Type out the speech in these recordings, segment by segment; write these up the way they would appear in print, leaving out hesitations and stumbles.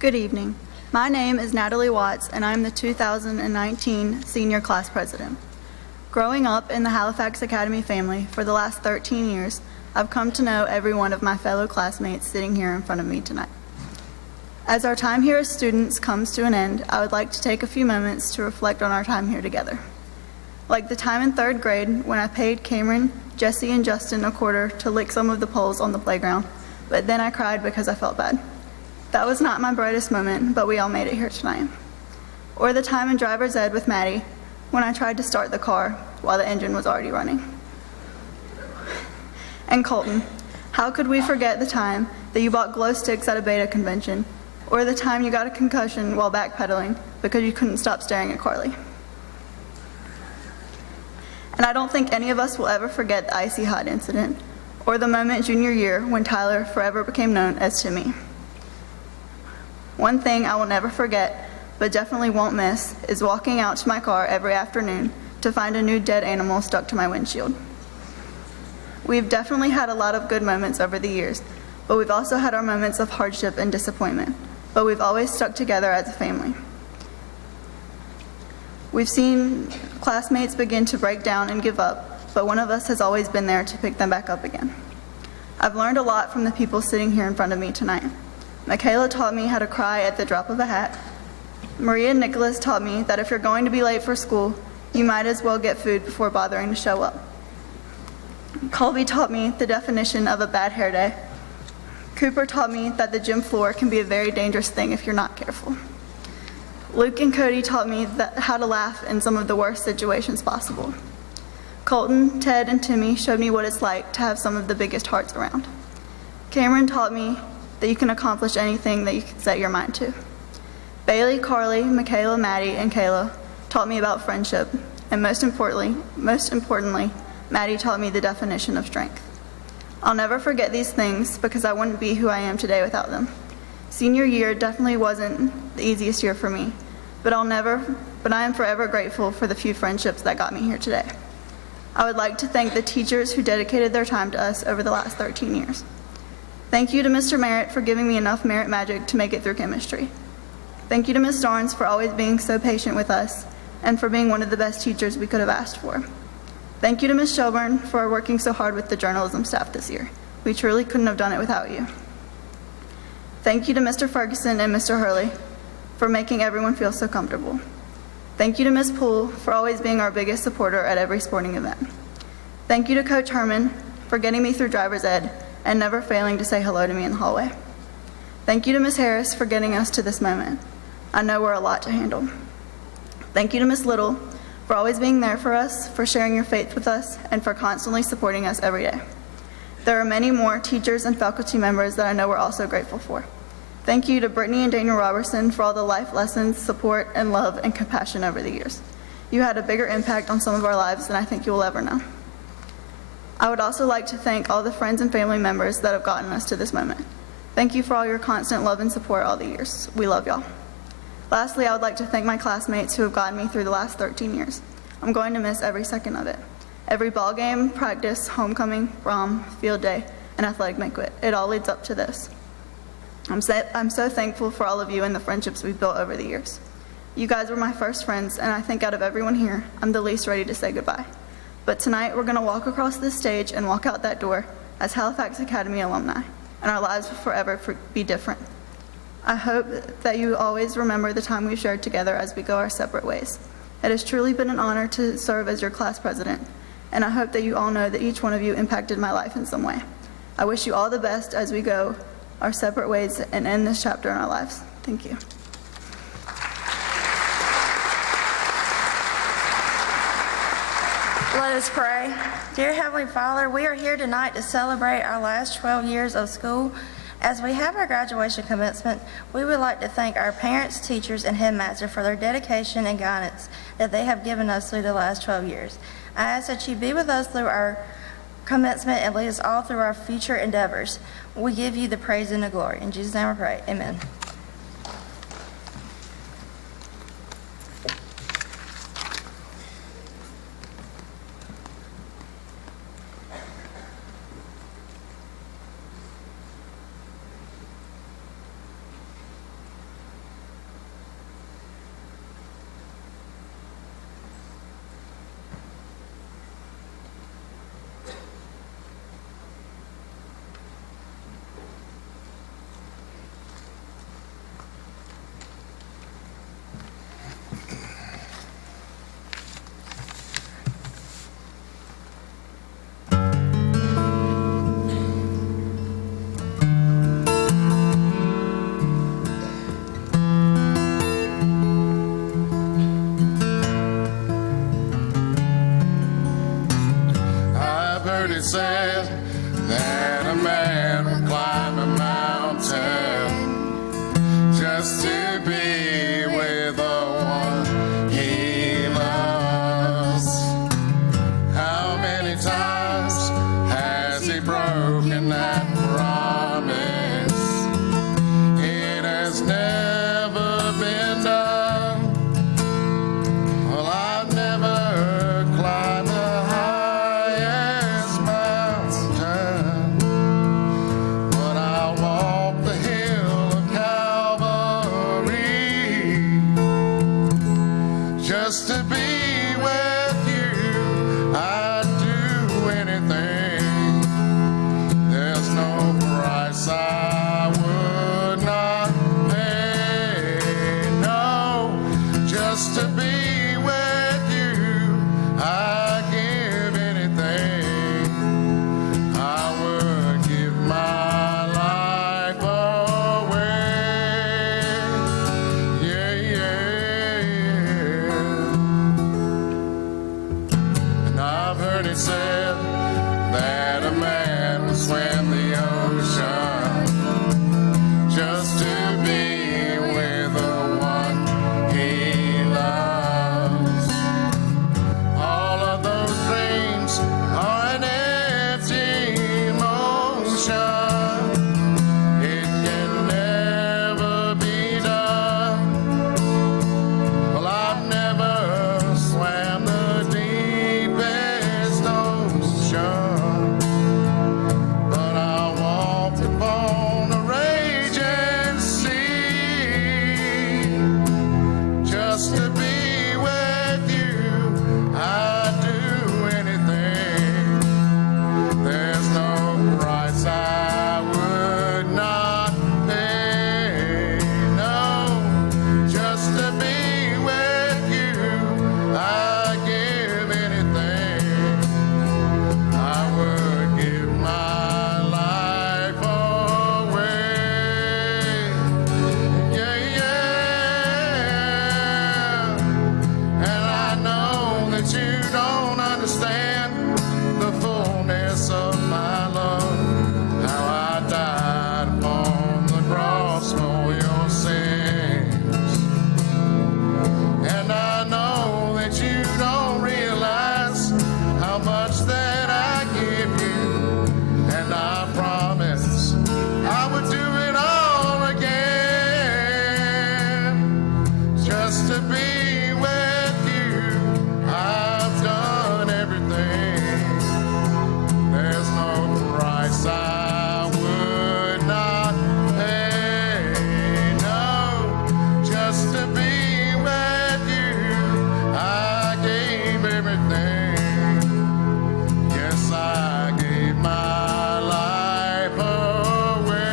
Good evening. My name is Natalie Watts, and I'm the 2019 Senior Class President. Growing up in the Halifax Academy family for the last 13 years, I've come to know every one of my fellow classmates sitting here in front of me tonight. As our time here as students comes to an end, I would like to take a few moments to reflect on our time here together. Like the time in 3rd grade when I paid Cameron, Jesse, and Justin a quarter to lick some of the poles on the playground, but then I cried because I felt bad. That was not my brightest moment, but we all made it here tonight. Or the time in driver's ed with Maddie when I tried to start the car while the engine was already running. And Colton, how could we forget the time that you bought glow sticks at a beta convention, or the time you got a concussion while backpedaling because you couldn't stop staring at Carly? And I don't think any of us will ever forget the icy hot incident, or the moment junior year when Tyler forever became known as Timmy. One thing I will never forget, but definitely won't miss, is walking out to my car every afternoon to find a new dead animal stuck to my windshield. We've definitely had a lot of good moments over the years, but we've also had our moments of hardship and disappointment, but we've always stuck together as a family. We've seen classmates begin to break down and give up, but one of us has always been there to pick them back up again. I've learned a lot from the people sitting here in front of me tonight. Michaela taught me how to cry at the drop of a hat. Maria and Nicholas taught me that if you're going to be late for school, you might as well get food before bothering to show up. Colby taught me the definition of a bad hair day. Cooper taught me that the gym floor can be a very dangerous thing if you're not careful. Luke and Cody taught me how to laugh in some of the worst situations possible. Colton, Ted, and Timmy showed me what it's like to have some of the biggest hearts around. Cameron taught me that you can accomplish anything that you can set your mind to. Bailey, Carly, Michaela, Maddie, and Kayla taught me about friendship, and most importantly, Maddie taught me the definition of strength. I'll never forget these things because I wouldn't be who I am today without them. Senior year definitely wasn't the easiest year for me, but I am forever grateful for the few friendships that got me here today. I would like to thank the teachers who dedicated their time to us over the last 13 years. Thank you to Mr. Merritt for giving me enough merit magic to make it through chemistry. Thank you to Ms. Starnes for always being so patient with us and for being one of the best teachers we could have asked for. Thank you to Ms. Shelburne for working so hard with the journalism staff this year. We truly couldn't have done it without you. Thank you to Mr. Ferguson and Mr. Hurley for making everyone feel so comfortable. Thank you to Ms. Poole for always being our biggest supporter at every sporting event. Thank you to Coach Herman for getting me through driver's ed and never failing to say hello to me in the hallway. Thank you to Ms. Harris for getting us to this moment. I know we're a lot to handle. Thank you to Ms. Little for always being there for us, for sharing your faith with us, and for constantly supporting us every day. There are many more teachers and faculty members that I know we're also grateful for. Thank you to Brittany and Daniel Robertson for all the life lessons, support, and love and compassion over the years. You had a bigger impact on some of our lives than I think you will ever know. I would also like to thank all the friends and family members that have gotten us to this moment. Thank you for all your constant love and support all the years. We love y'all. Lastly, I would like to thank my classmates who have gotten me through the last 13 years. I'm going to miss every second of it. Every ball game, practice, homecoming, prom, field day, and athletic banquet. It all leads up to this. I'm so thankful for all of you and the friendships we've built over the years. You guys were my first friends, and I think out of everyone here, I'm the least ready to say goodbye. But tonight, we're going to walk across this stage and walk out that door as Halifax Academy alumni, and our lives will forever be different. I hope that you always remember the time we've shared together as we go our separate ways. It has truly been an honor to serve as your class president, and I hope that you all know that each one of you impacted my life in some way. I wish you all the best as we go our separate ways and end this chapter in our lives. Thank you. Let us pray. Dear Heavenly Father, we are here tonight to celebrate our last 12 years of school. As we have our graduation commencement, we would like to thank our parents, teachers, and headmaster for their dedication and guidance that they have given us through the last 12 years. I ask that you be with us through our commencement and lead us all through our future endeavors. We give you the praise and the glory. In Jesus' name I pray. Amen. it said that a man would climb a mountain just to be with the one he loves. How many times has he broken that promise? It has never been done. Well, I've never climbed the highest mountain, but I'll walk the hill of Calvary just to be with you. I'd do anything. There's no price I would not pay. No, just to be with you, I give anything. I would give my life away. Yeah, yeah, yeah. And I've heard it said that a man would swim the ocean just to be with the one he loves. All of those dreams are an empty motion. It can never be done. Well, I've never swam the deepest ocean, but I walked upon a raging sea just to be with you. I'd do anything. There's no price I would not pay. No, just to be with you, I give anything. I would give my life away. Yeah, yeah. And I know that you don't understand the fullness of my love, how I died upon the cross for your sins. And I know that you don't realize how much that I give you. And I promise I would do it all again just to be with you. I've done everything. There's no price I would not pay. No, just to be with you, I gave everything. Yes, I gave my life away.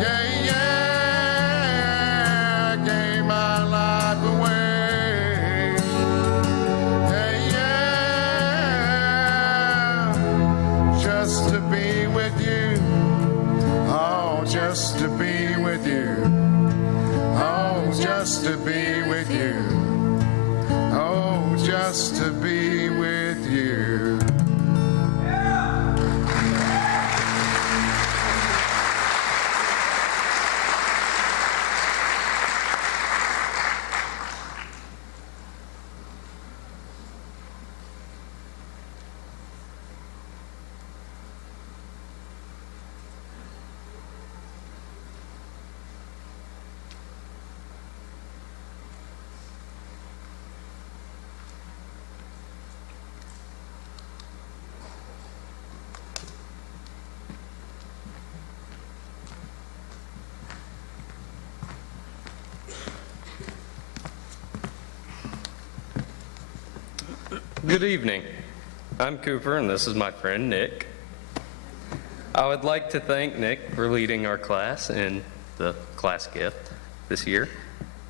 Yeah, yeah, I gave my life away. Yeah, yeah, just to be with you. Oh, just to be with you. Oh, just to be with you. Oh, just to be with you. Good evening. I'm Cooper, and this is my friend Nick. I would like to thank Nick for leading our class in the class gift this year.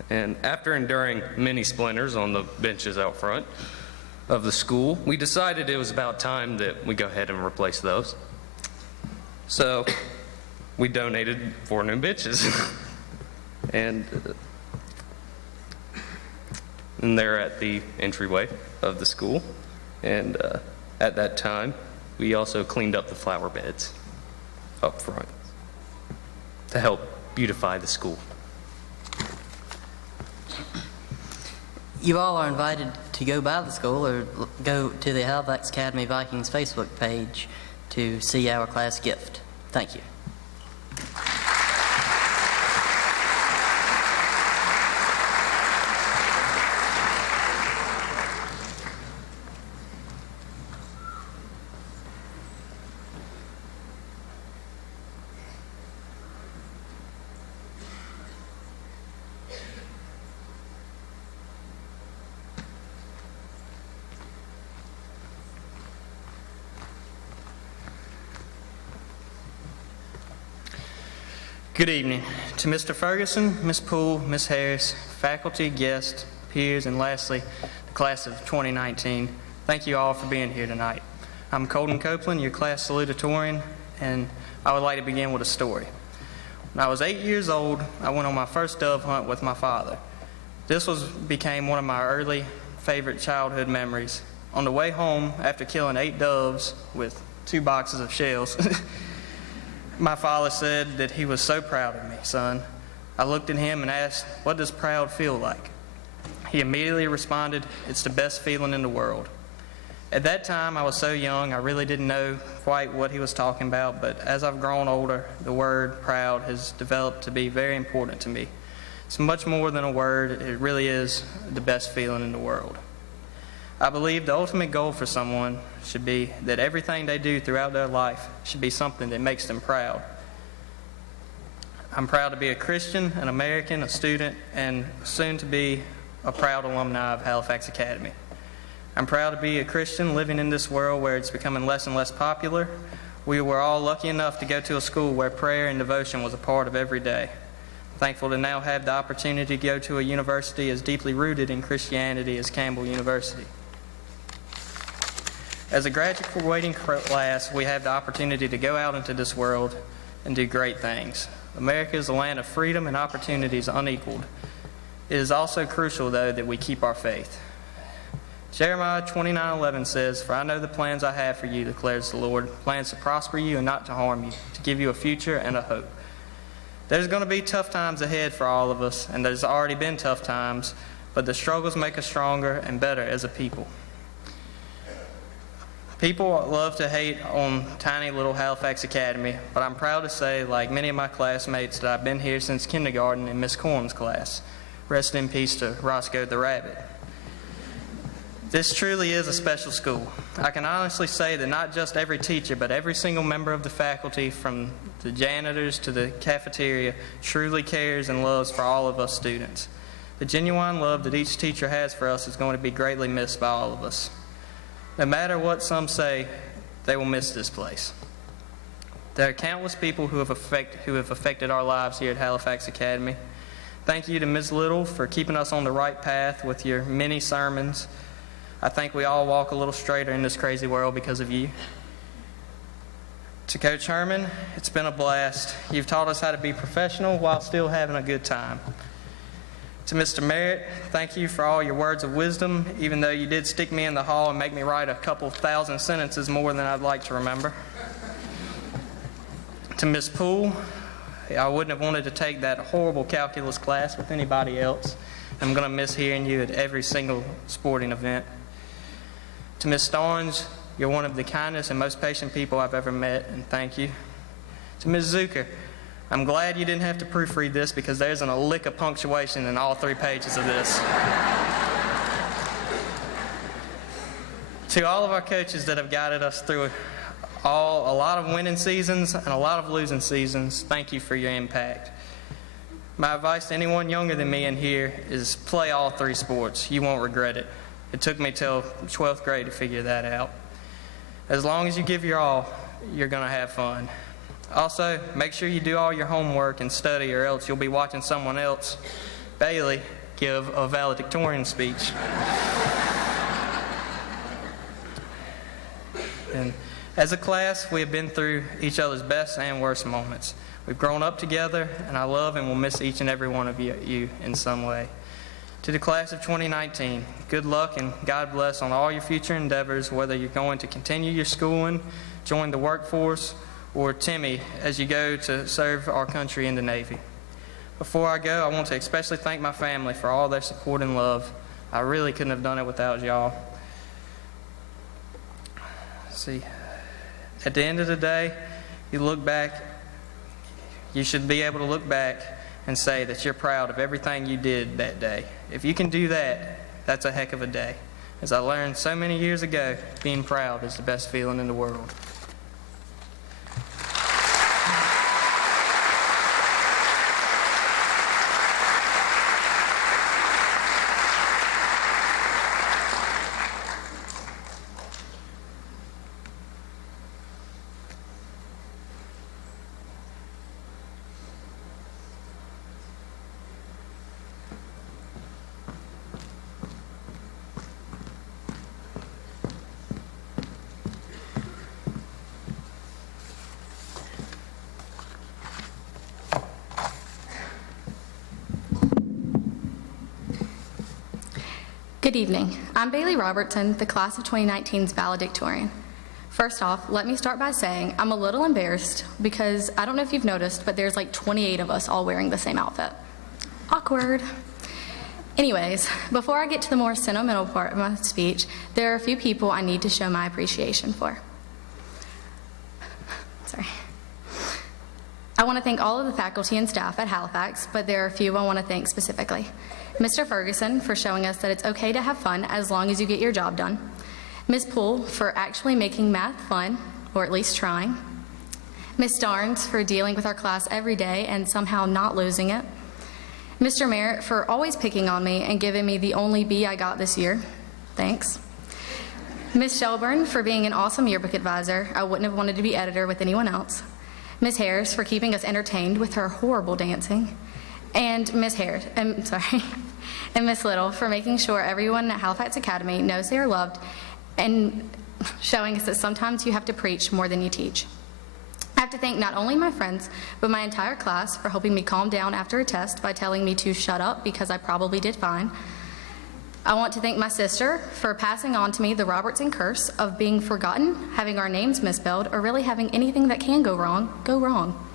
And after enduring many splinters on the benches out front of the school, we decided it was about time that we go ahead and replace those. So we donated 4 new benches. and they're at the entryway of the school. And At that time, we also cleaned up the flower beds up front to help beautify the school. You all are invited to go by the school or go to the Halifax Academy Vikings Facebook page to see our class gift. Thank you. Good evening. To Mr. Ferguson, Ms. Poole, Ms. Harris, faculty, guests, peers, and lastly, the class of 2019, thank you all for being here tonight. I'm Colton Copeland, your class salutatorian, and I would like to begin with a story. When I was 8 years old, I went on my first dove hunt with my father. This became one of my early favorite childhood memories. On the way home, after killing 8 doves with 2 boxes of shells, my father said that he was so proud of me, son. I looked at him and asked, what does proud feel like? He immediately responded, it's the best feeling in the world. At that time, I was so young, I really didn't know quite what he was talking about, but as I've grown older, the word proud has developed to be very important to me. It's much more than a word, it really is the best feeling in the world. I believe the ultimate goal for someone should be that everything they do throughout their life should be something that makes them proud. I'm proud to be a Christian, an American, a student, and soon to be a proud alumni of Halifax Academy. I'm proud to be a Christian living in this world where it's becoming less and less popular. We were all lucky enough to go to a school where prayer and devotion was a part of every day. I'm thankful to now have the opportunity to go to a university as deeply rooted in Christianity as Campbell University. As a graduating class, we have the opportunity to go out into this world and do great things. America is a land of freedom and opportunities unequaled. It is also crucial, though, that we keep our faith. Jeremiah 29:11 says, "For I know the plans I have for you, declares the Lord, plans to prosper you and not to harm you, to give you a future and a hope." There's going to be tough times ahead for all of us, and there's already been tough times, but the struggles make us stronger and better as a people. People love to hate on tiny little Halifax Academy, but I'm proud to say, like many of my classmates, that I've been here since kindergarten in Miss Corn's class. Rest in peace to Roscoe the Rabbit. This truly is a special school. I can honestly say that not just every teacher, but every single member of the faculty, from the janitors to the cafeteria, truly cares and loves for all of us students. The genuine love that each teacher has for us is going to be greatly missed by all of us. No matter what some say, they will miss this place. There are countless people who have affected our lives here at Halifax Academy. Thank you to Ms. Little for keeping us on the right path with your many sermons. I think we all walk a little straighter in this crazy world because of you. To Coach Herman, it's been a blast. You've taught us how to be professional while still having a good time. To Mr. Merritt, thank you for all your words of wisdom, even though you did stick me in the hall and make me write a couple thousand sentences more than I'd like to remember. To Ms. Poole, I wouldn't have wanted to take that horrible calculus class with anybody else. I'm going to miss hearing you at every single sporting event. To Ms. Starnes, you're one of the kindest and most patient people I've ever met, and thank you. To Ms. Zucker, I'm glad you didn't have to proofread this because there isn't a lick of punctuation in all 3 pages of this. To all of our coaches that have guided us through a lot of winning seasons and a lot of losing seasons, thank you for your impact. My advice to anyone younger than me in here is play all 3 sports. You won't regret it. It took me till 12th grade to figure that out. As long as you give your all, you're going to have fun. Also, make sure you do all your homework and study, or else you'll be watching someone else, Bailey, give a valedictorian speech. And as a class, we have been through each other's best and worst moments. We've grown up together, and I love and will miss each and every one of you in some way. To the class of 2019, good luck and God bless on all your future endeavors, whether you're going to continue your schooling, join the workforce, or Timmy as you go to serve our country in the Navy. Before I go, I want to especially thank my family for all their support and love. I really couldn't have done it without y'all. See, at the end of the day, you look back, you should be able to look back and say that you're proud of everything you did that day. If you can do that, that's a heck of a day. As I learned so many years ago, being proud is the best feeling in the world. Good evening. I'm Bailey Robertson, the class of 2019's valedictorian. First off, let me start by saying I'm a little embarrassed because I don't know if you've noticed, but there's like 28 of us all wearing the same outfit. Awkward. Anyways, before I get to the more sentimental part of my speech, there are a few people I need to show my appreciation for. Sorry. I want to thank all of the faculty and staff at Halifax, but there are a few I want to thank specifically. Mr. Ferguson for showing us that it's okay to have fun as long as you get your job done. Ms. Poole for actually making math fun, or at least trying. Ms. Starnes for dealing with our class every day and somehow not losing it. Mr. Merritt for always picking on me and giving me the only B I got this year. Thanks. Ms. Shelburne for being an awesome yearbook advisor. I wouldn't have wanted to be editor with anyone else. Ms. Harris for keeping us entertained with her horrible dancing. And Ms. Harris, and Ms. Little for making sure everyone at Halifax Academy knows they are loved and showing us that sometimes you have to preach more than you teach. I have to thank not only my friends, but my entire class for helping me calm down after a test by telling me to shut up because I probably did fine. I want to thank my sister for passing on to me the Robertson curse of being forgotten, having our names misspelled, or really having anything that can go wrong.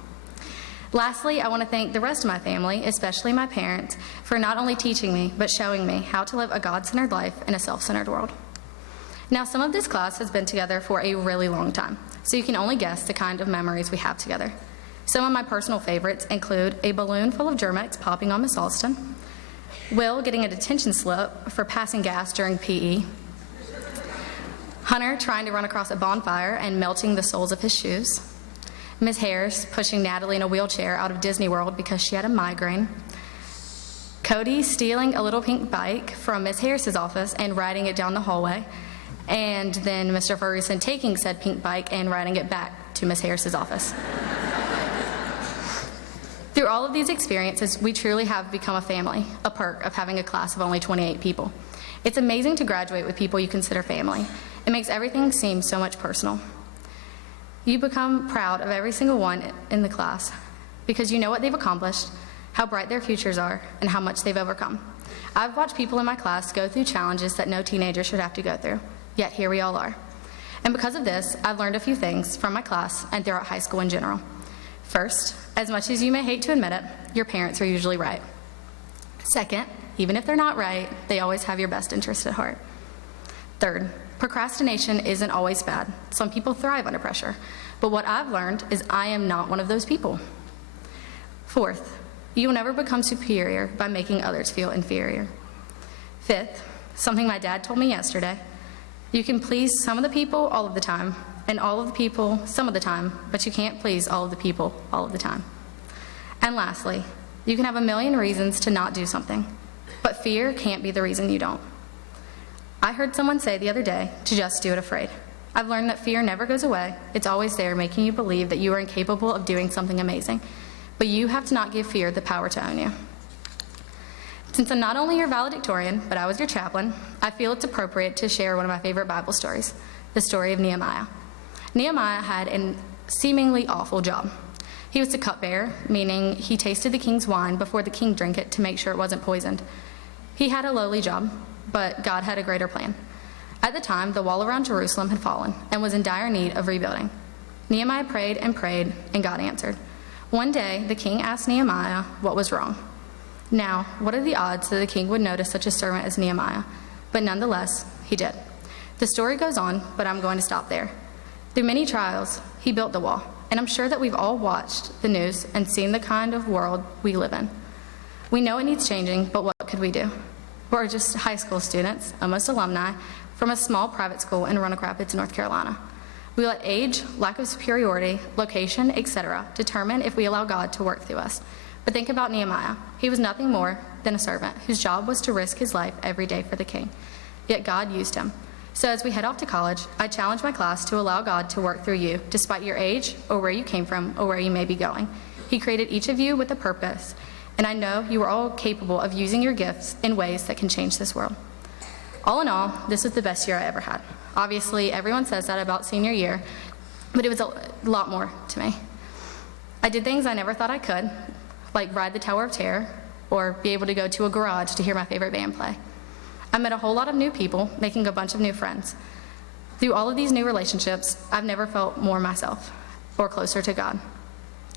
Lastly, I want to thank the rest of my family, especially my parents, for not only teaching me, but showing me how to live a God-centered life in a self-centered world. Now, some of this class has been together for a really long time, so you can only guess the kind of memories we have together. Some of my personal favorites include a balloon full of Germex popping on Miss Alston, Will getting a detention slip for passing gas during PE, Hunter trying to run across a bonfire and melting the soles of his shoes, Ms. Harris pushing Natalie in a wheelchair out of Disney World because she had a migraine, Cody stealing a little pink bike from Ms. Harris's office and riding it down the hallway, and then Mr. Ferguson taking said pink bike and riding it back to Ms. Harris's office. Through all of these experiences, we truly have become a family, a perk of having a class of only 28 people. It's amazing to graduate with people you consider family. It makes everything seem so much personal. You become proud of every single one in the class because you know what they've accomplished, how bright their futures are, and how much they've overcome. I've watched people in my class go through challenges that no teenager should have to go through, yet here we all are. And because of this, I've learned a few things from my class and throughout high school in general. First, as much as you may hate to admit it, your parents are usually right. Second, even if they're not right, they always have your best interest at heart. Third, procrastination isn't always bad. Some people thrive under pressure. But what I've learned is I am not one of those people. Fourth, you will never become superior by making others feel inferior. Fifth, something my dad told me yesterday, you can please some of the people all of the time, and all of the people some of the time, but you can't please all of the people all of the time. And lastly, you can have a million reasons to not do something, but fear can't be the reason you don't. I heard someone say the other day to just do it afraid. I've learned that fear never goes away. It's always there, making you believe that you are incapable of doing something amazing. But you have to not give fear the power to own you. Since I'm not only your valedictorian, but I was your chaplain, I feel it's appropriate to share one of my favorite Bible stories, the story of Nehemiah. Nehemiah had a seemingly awful job. He was the cupbearer, meaning he tasted the king's wine before the king drank it to make sure it wasn't poisoned. He had a lowly job, but God had a greater plan. At the time, the wall around Jerusalem had fallen and was in dire need of rebuilding. Nehemiah prayed, and God answered. One day, the king asked Nehemiah what was wrong. Now, what are the odds that the king would notice such a servant as Nehemiah? But nonetheless, he did. The story goes on, but I'm going to stop there. Through many trials, he built the wall, and I'm sure that we've all watched the news and seen the kind of world we live in. We know it needs changing, but what could we do? We're just high school students, almost alumni, from a small private school in Roanoke Rapids, North Carolina. We let age, lack of superiority, location, etc. determine if we allow God to work through us. But think about Nehemiah. He was nothing more than a servant whose job was to risk his life every day for the king. Yet God used him. So as we head off to college, I challenge my class to allow God to work through you, despite your age or where you came from or where you may be going. He created each of you with a purpose, and I know you are all capable of using your gifts in ways that can change this world. All in all, this was the best year I ever had. Obviously, everyone says that about senior year, but it was a lot more to me. I did things I never thought I could, like ride the Tower of Terror or be able to go to a garage to hear my favorite band play. I met a whole lot of new people, making a bunch of new friends. Through all of these new relationships, I've never felt more myself or closer to God.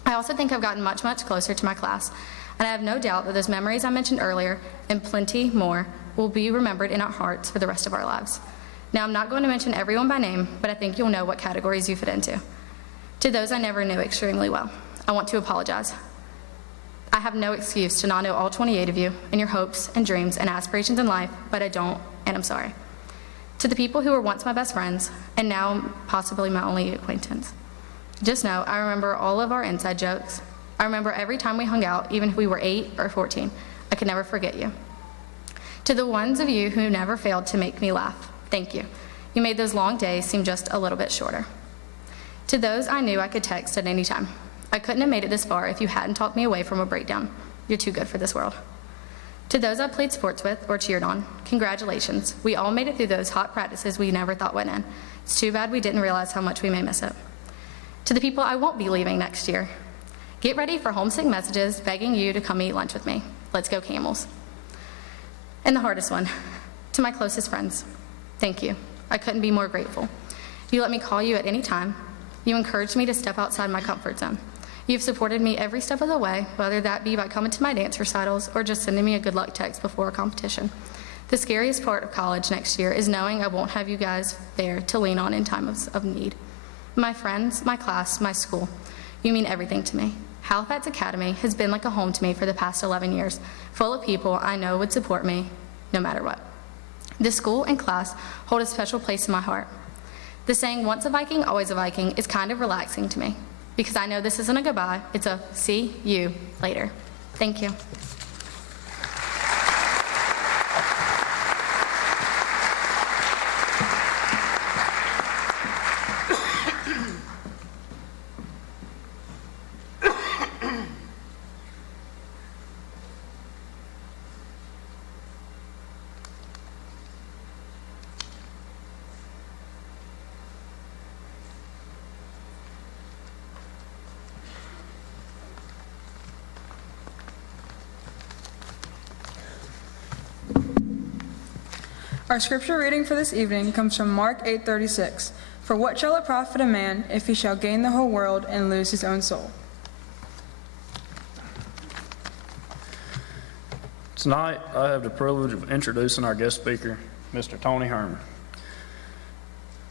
I also think I've gotten much, much closer to my class, and I have no doubt that those memories I mentioned earlier and plenty more will be remembered in our hearts for the rest of our lives. Now, I'm not going to mention everyone by name, but I think you'll know what categories you fit into. To those I never knew extremely well, I want to apologize. I have no excuse to not know all 28 of you and your hopes and dreams and aspirations in life, but I don't, and I'm sorry. To the people who were once my best friends and now possibly my only acquaintance, just know I remember all of our inside jokes. I remember every time we hung out, even if we were 8 or 14. I could never forget you. To the ones of you who never failed to make me laugh, thank you. You made those long days seem just a little bit shorter. To those I knew I could text at any time. I couldn't have made it this far if you hadn't talked me away from a breakdown. You're too good for this world. To those I played sports with or cheered on, congratulations. We all made it through those hot practices we never thought went in. It's too bad we didn't realize how much we may miss it. To the people I won't be leaving next year, get ready for homesick messages begging you to come eat lunch with me. Let's go Camels. And the hardest one, to my closest friends, thank you. I couldn't be more grateful. You let me call you at any time. You encouraged me to step outside my comfort zone. You've supported me every step of the way, whether that be by coming to my dance recitals or just sending me a good luck text before a competition. The scariest part of college next year is knowing I won't have you guys there to lean on in times of need. My friends, my class, my school, you mean everything to me. Halifax Academy has been like a home to me for the past 11 years, full of people I know would support me no matter what. This school and class hold a special place in my heart. The saying, once a Viking, always a Viking, is kind of relaxing to me, because I know this isn't a goodbye, it's a see you later. Thank you. Our scripture reading for this evening comes from Mark 8:36. For what shall it profit a man if he shall gain the whole world and lose his own soul? Tonight, I have the privilege of introducing our guest speaker, Mr. Tony Herman.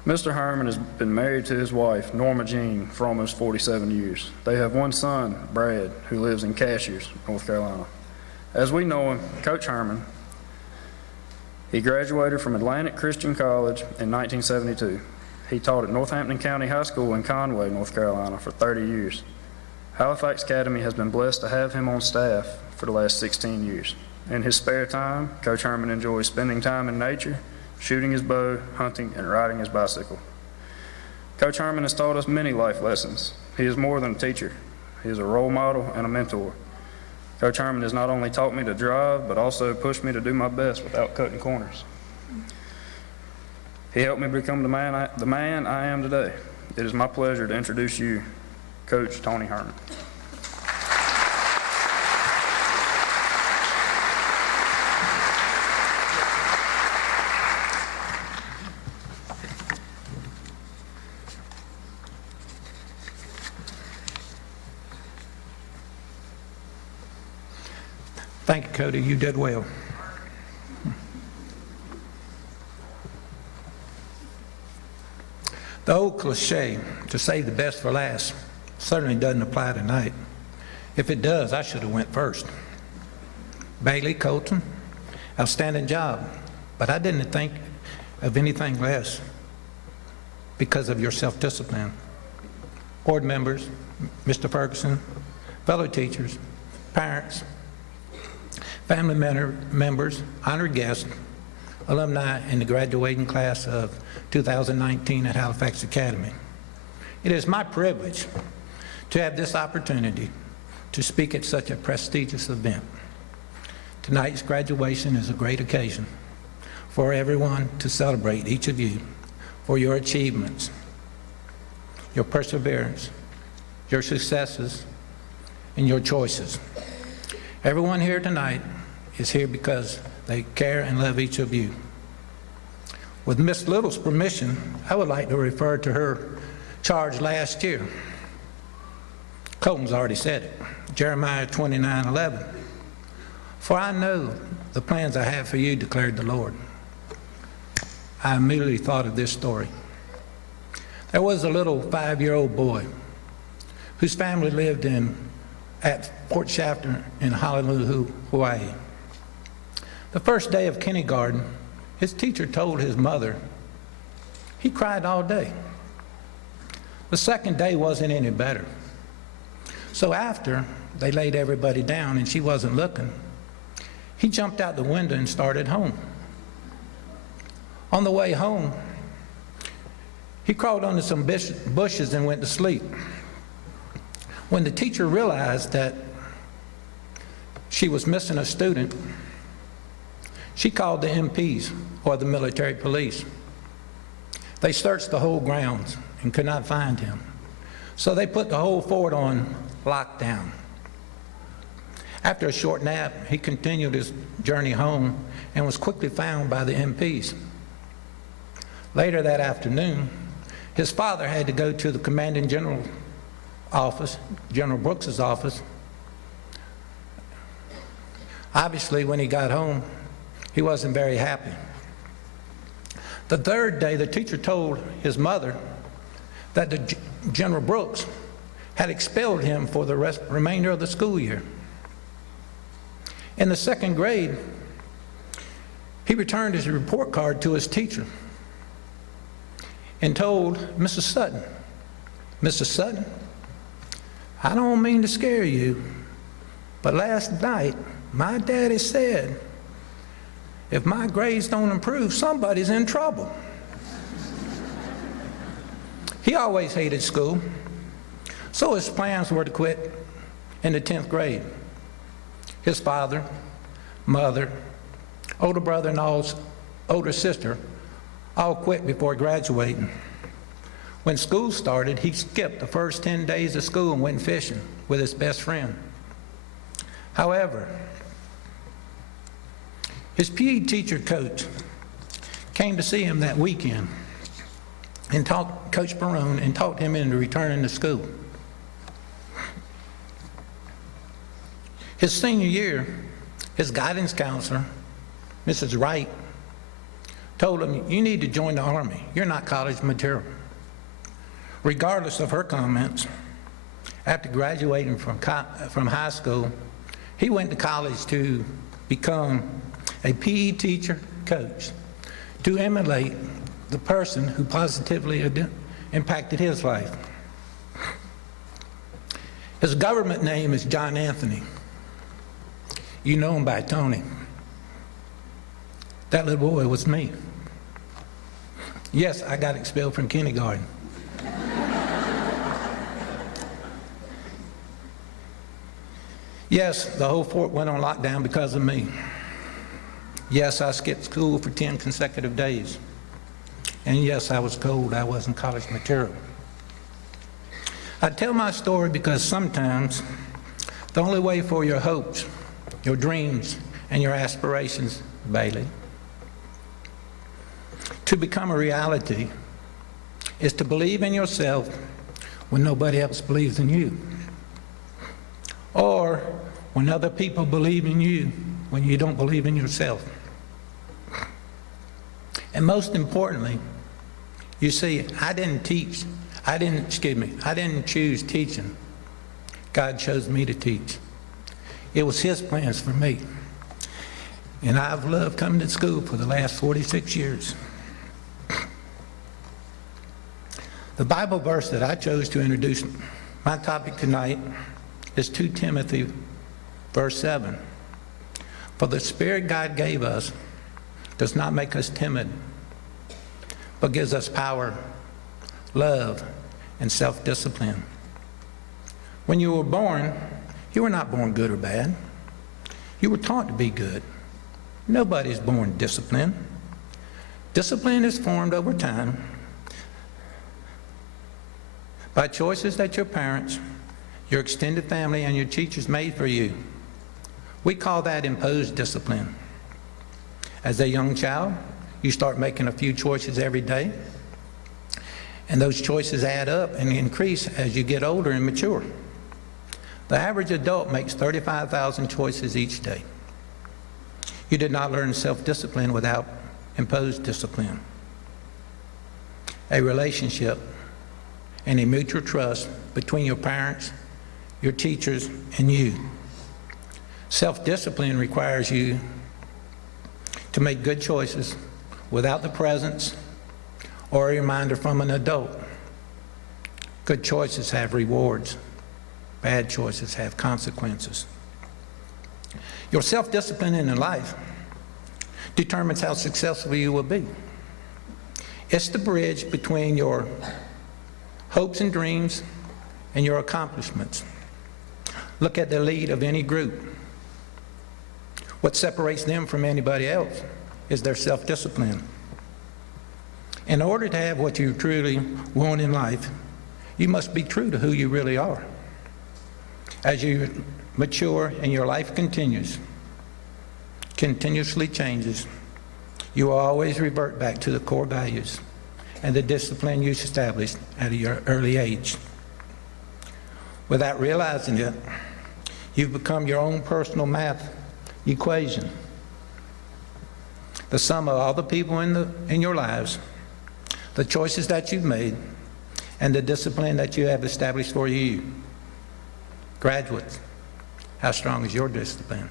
Mr. Herman has been married to his wife, Norma Jean, for almost 47 years. They have one son, Brad, who lives in Cashiers, North Carolina. As we know him, Coach Herman, he graduated from Atlantic Christian College in 1972. He taught at Northampton County High School in Conway, North Carolina for 30 years. Halifax Academy has been blessed to have him on staff for the last 16 years. In his spare time, Coach Herman enjoys spending time in nature, shooting his bow, hunting, and riding his bicycle. Coach Herman has taught us many life lessons. He is more than a teacher. He is a role model and a mentor. Coach Herman has not only taught me to drive, but also pushed me to do my best without cutting corners. He helped me become the man I am today. It is my pleasure to introduce you, Coach Tony Herman. Thank you, Cody. You did well. The old cliche, to save the best for last, certainly doesn't apply tonight. If it does, I should have went first. Bailey, Colton, outstanding job, but I didn't think of anything less because of your self-discipline. Board members, Mr. Ferguson, fellow teachers, parents, family members, honored guests, alumni in the graduating class of 2019 at Halifax Academy. It is my privilege to have this opportunity to speak at such a prestigious event. Tonight's graduation is a great occasion for everyone to celebrate each of you for your achievements, your perseverance, your successes, and your choices. Everyone here tonight is here because they care and love each of you. With Miss Little's permission, I would like to refer to her charge last year. Colton's already said it, Jeremiah 29:11. For I know the plans I have for you, declared the Lord. I immediately thought of this story. There was a little 5-year-old boy whose family lived at Fort Shafter in Honolulu, Hawaii. The first day of kindergarten, his teacher told his mother he cried all day. The second day wasn't any better. So after they laid everybody down and she wasn't looking, he jumped out the window and started home. On the way home, he crawled under some bushes and went to sleep. When the teacher realized that she was missing a student, she called the MPs, or the military police. They searched the whole grounds and could not find him. So they put the whole fort on lockdown. After a short nap, he continued his journey home and was quickly found by the MPs. Later that afternoon, his father had to go to the commanding general office, General Brooks's office. Obviously, when he got home, he wasn't very happy. The third day, the teacher told his mother that General Brooks had expelled him for the remainder of the school year. In the second grade, he returned his report card to his teacher and told Mrs. Sutton, Mrs. Sutton, I don't mean to scare you, but last night my daddy said, if my grades don't improve, somebody's in trouble. He always hated school, so his plans were to quit in the 10th grade. His father, mother, older brother, and older sister all quit before graduating. When school started, he skipped the first 10 days of school and went fishing with his best friend. However, his PE teacher coach came to see him that weekend and talked Coach Barone and talked him into returning to school. His senior year, his guidance counselor, Mrs. Wright, told him, you need to join the Army. You're not college material. Regardless of her comments, after graduating from high school, he went to college to become a PE teacher coach to emulate the person who positively impacted his life. His government name is John Anthony. You know him by Tony. That little boy was me. Yes, I got expelled from kindergarten. Yes, the whole fort went on lockdown because of me. Yes, I skipped school for 10 consecutive days. And yes, I was told I wasn't college material. I tell my story because sometimes the only way for your hopes, your dreams, and your aspirations, Bailey, to become a reality is to believe in yourself when nobody else believes in you. Or when other people believe in you when you don't believe in yourself. And most importantly, you see, I didn't choose teaching. God chose me to teach. It was His plans for me. And I've loved coming to school for the last 46 years. The Bible verse that I chose to introduce my topic tonight is 2 Timothy, verse 7. For the Spirit God gave us does not make us timid, but gives us power, love, and self-discipline. When you were born, you were not born good or bad. You were taught to be good. Nobody's born disciplined. Discipline is formed over time by choices that your parents, your extended family, and your teachers made for you. We call that imposed discipline. As a young child, you start making a few choices every day, and those choices add up and increase as you get older and mature. The average adult makes 35,000 choices each day. You did not learn self-discipline without imposed discipline. A relationship and a mutual trust between your parents, your teachers, and you. Self-discipline requires you to make good choices without the presence or a reminder from an adult. Good choices have rewards. Bad choices have consequences. Your self-discipline in life determines how successful you will be. It's the bridge between your hopes and dreams and your accomplishments. Look at the lead of any group. What separates them from anybody else is their self-discipline. In order to have what you truly want in life, you must be true to who you really are. As you mature and your life continuously changes, you will always revert back to the core values and the discipline you established at your early age. Without realizing it, you've become your own personal math equation. The sum of all the people in your lives, the choices that you've made, and the discipline that you have established for you. Graduates, how strong is your discipline?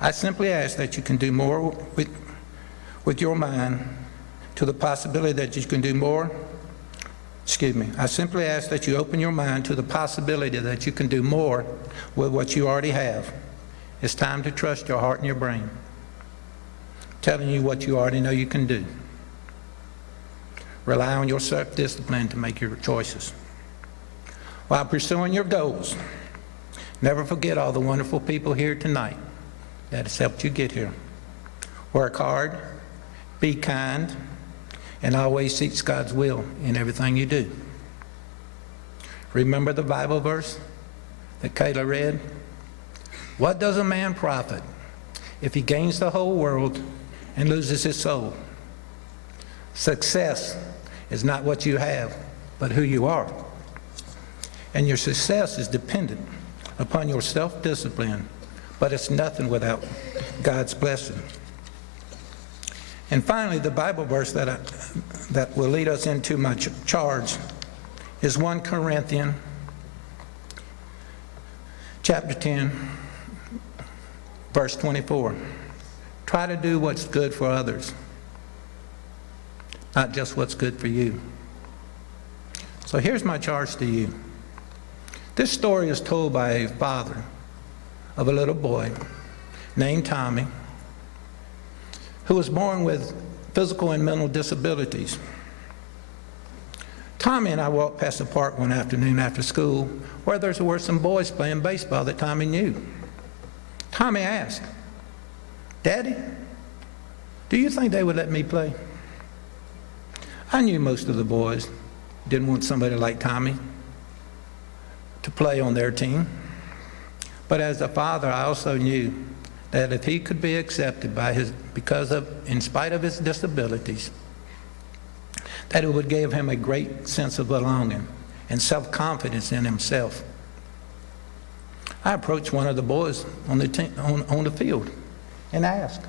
I simply ask that you can do more with your mind to the possibility that you can do more. I simply ask that you open your mind to the possibility that you can do more with what you already have. It's time to trust your heart and your brain, telling you what you already know you can do. Rely on your self-discipline to make your choices. While pursuing your goals, never forget all the wonderful people here tonight that has helped you get here. Work hard, be kind, and always seek God's will in everything you do. Remember the Bible verse that Kayla read? What does a man profit if he gains the whole world and loses his soul? Success is not what you have, but who you are. And your success is dependent upon your self-discipline, but it's nothing without God's blessing. And finally, the Bible verse that will lead us into my charge is 1 Corinthians chapter 10, verse 24. Try to do what's good for others, not just what's good for you. So here's my charge to you. This story is told by a father of a little boy named Tommy, who was born with physical and mental disabilities. Tommy and I walked past the park one afternoon after school where there were some boys playing baseball that Tommy knew. Tommy asked, "Daddy, do you think they would let me play?" I knew most of the boys didn't want somebody like Tommy to play on their team. But as a father, I also knew that if he could be accepted in spite of his disabilities, that it would give him a great sense of belonging and self-confidence in himself. I approached one of the boys on the field and asked,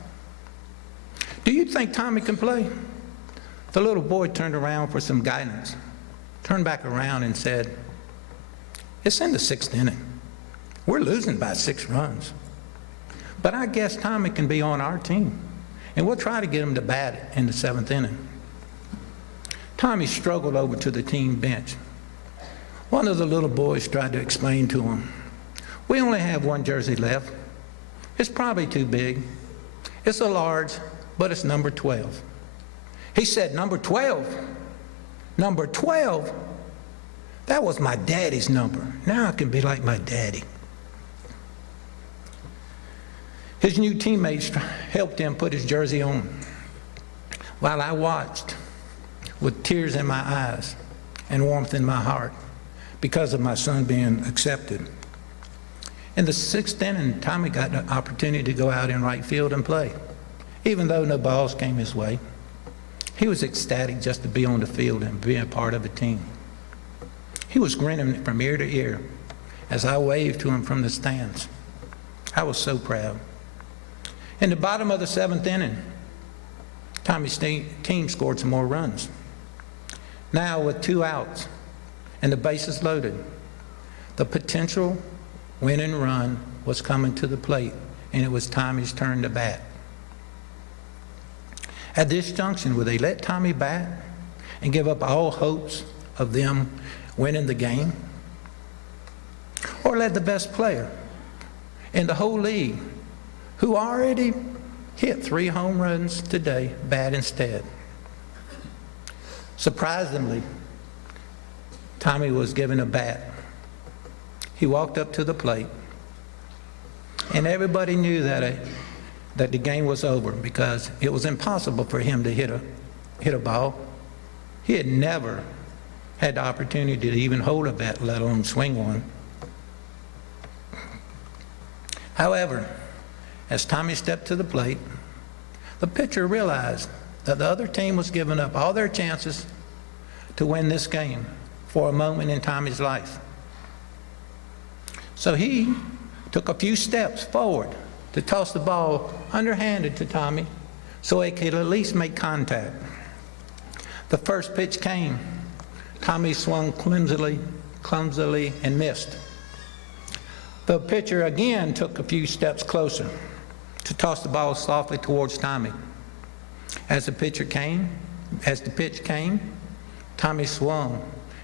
"Do you think Tommy can play?" The little boy turned around for some guidance, turned back around and said, "It's in the 6th inning. We're losing by 6 runs. But I guess Tommy can be on our team, and we'll try to get him to bat in the 7th inning." Tommy struggled over to the team bench. One of the little boys tried to explain to him, "We only have one jersey left. It's probably too big. It's a large, but it's number 12. He said, "Number 12? Number 12? That was my daddy's number. Now I can be like my daddy." His new teammates helped him put his jersey on, while I watched with tears in my eyes and warmth in my heart because of my son being accepted. In the 6th inning, Tommy got the opportunity to go out in right field and play, even though no balls came his way. He was ecstatic just to be on the field and be a part of a team. He was grinning from ear to ear as I waved to him from the stands. I was so proud. In the bottom of the 7th inning, Tommy's team scored some more runs. Now with 2 outs and the bases loaded, the potential winning run was coming to the plate, and it was Tommy's turn to bat. At this junction, would they let Tommy bat and give up all hopes of them winning the game? Or let the best player in the whole league, who already hit 3 home runs today, bat instead? Surprisingly, Tommy was given a bat. He walked up to the plate, and everybody knew that the game was over because it was impossible for him to hit a ball. He had never had the opportunity to even hold a bat, let alone swing one. However, as Tommy stepped to the plate, the pitcher realized that the other team was giving up all their chances to win this game for a moment in Tommy's life. So he took a few steps forward to toss the ball underhanded to Tommy so he could at least make contact. The first pitch came. Tommy swung clumsily, and missed. The pitcher again took a few steps closer to toss the ball softly towards Tommy. As the pitch came, Tommy swung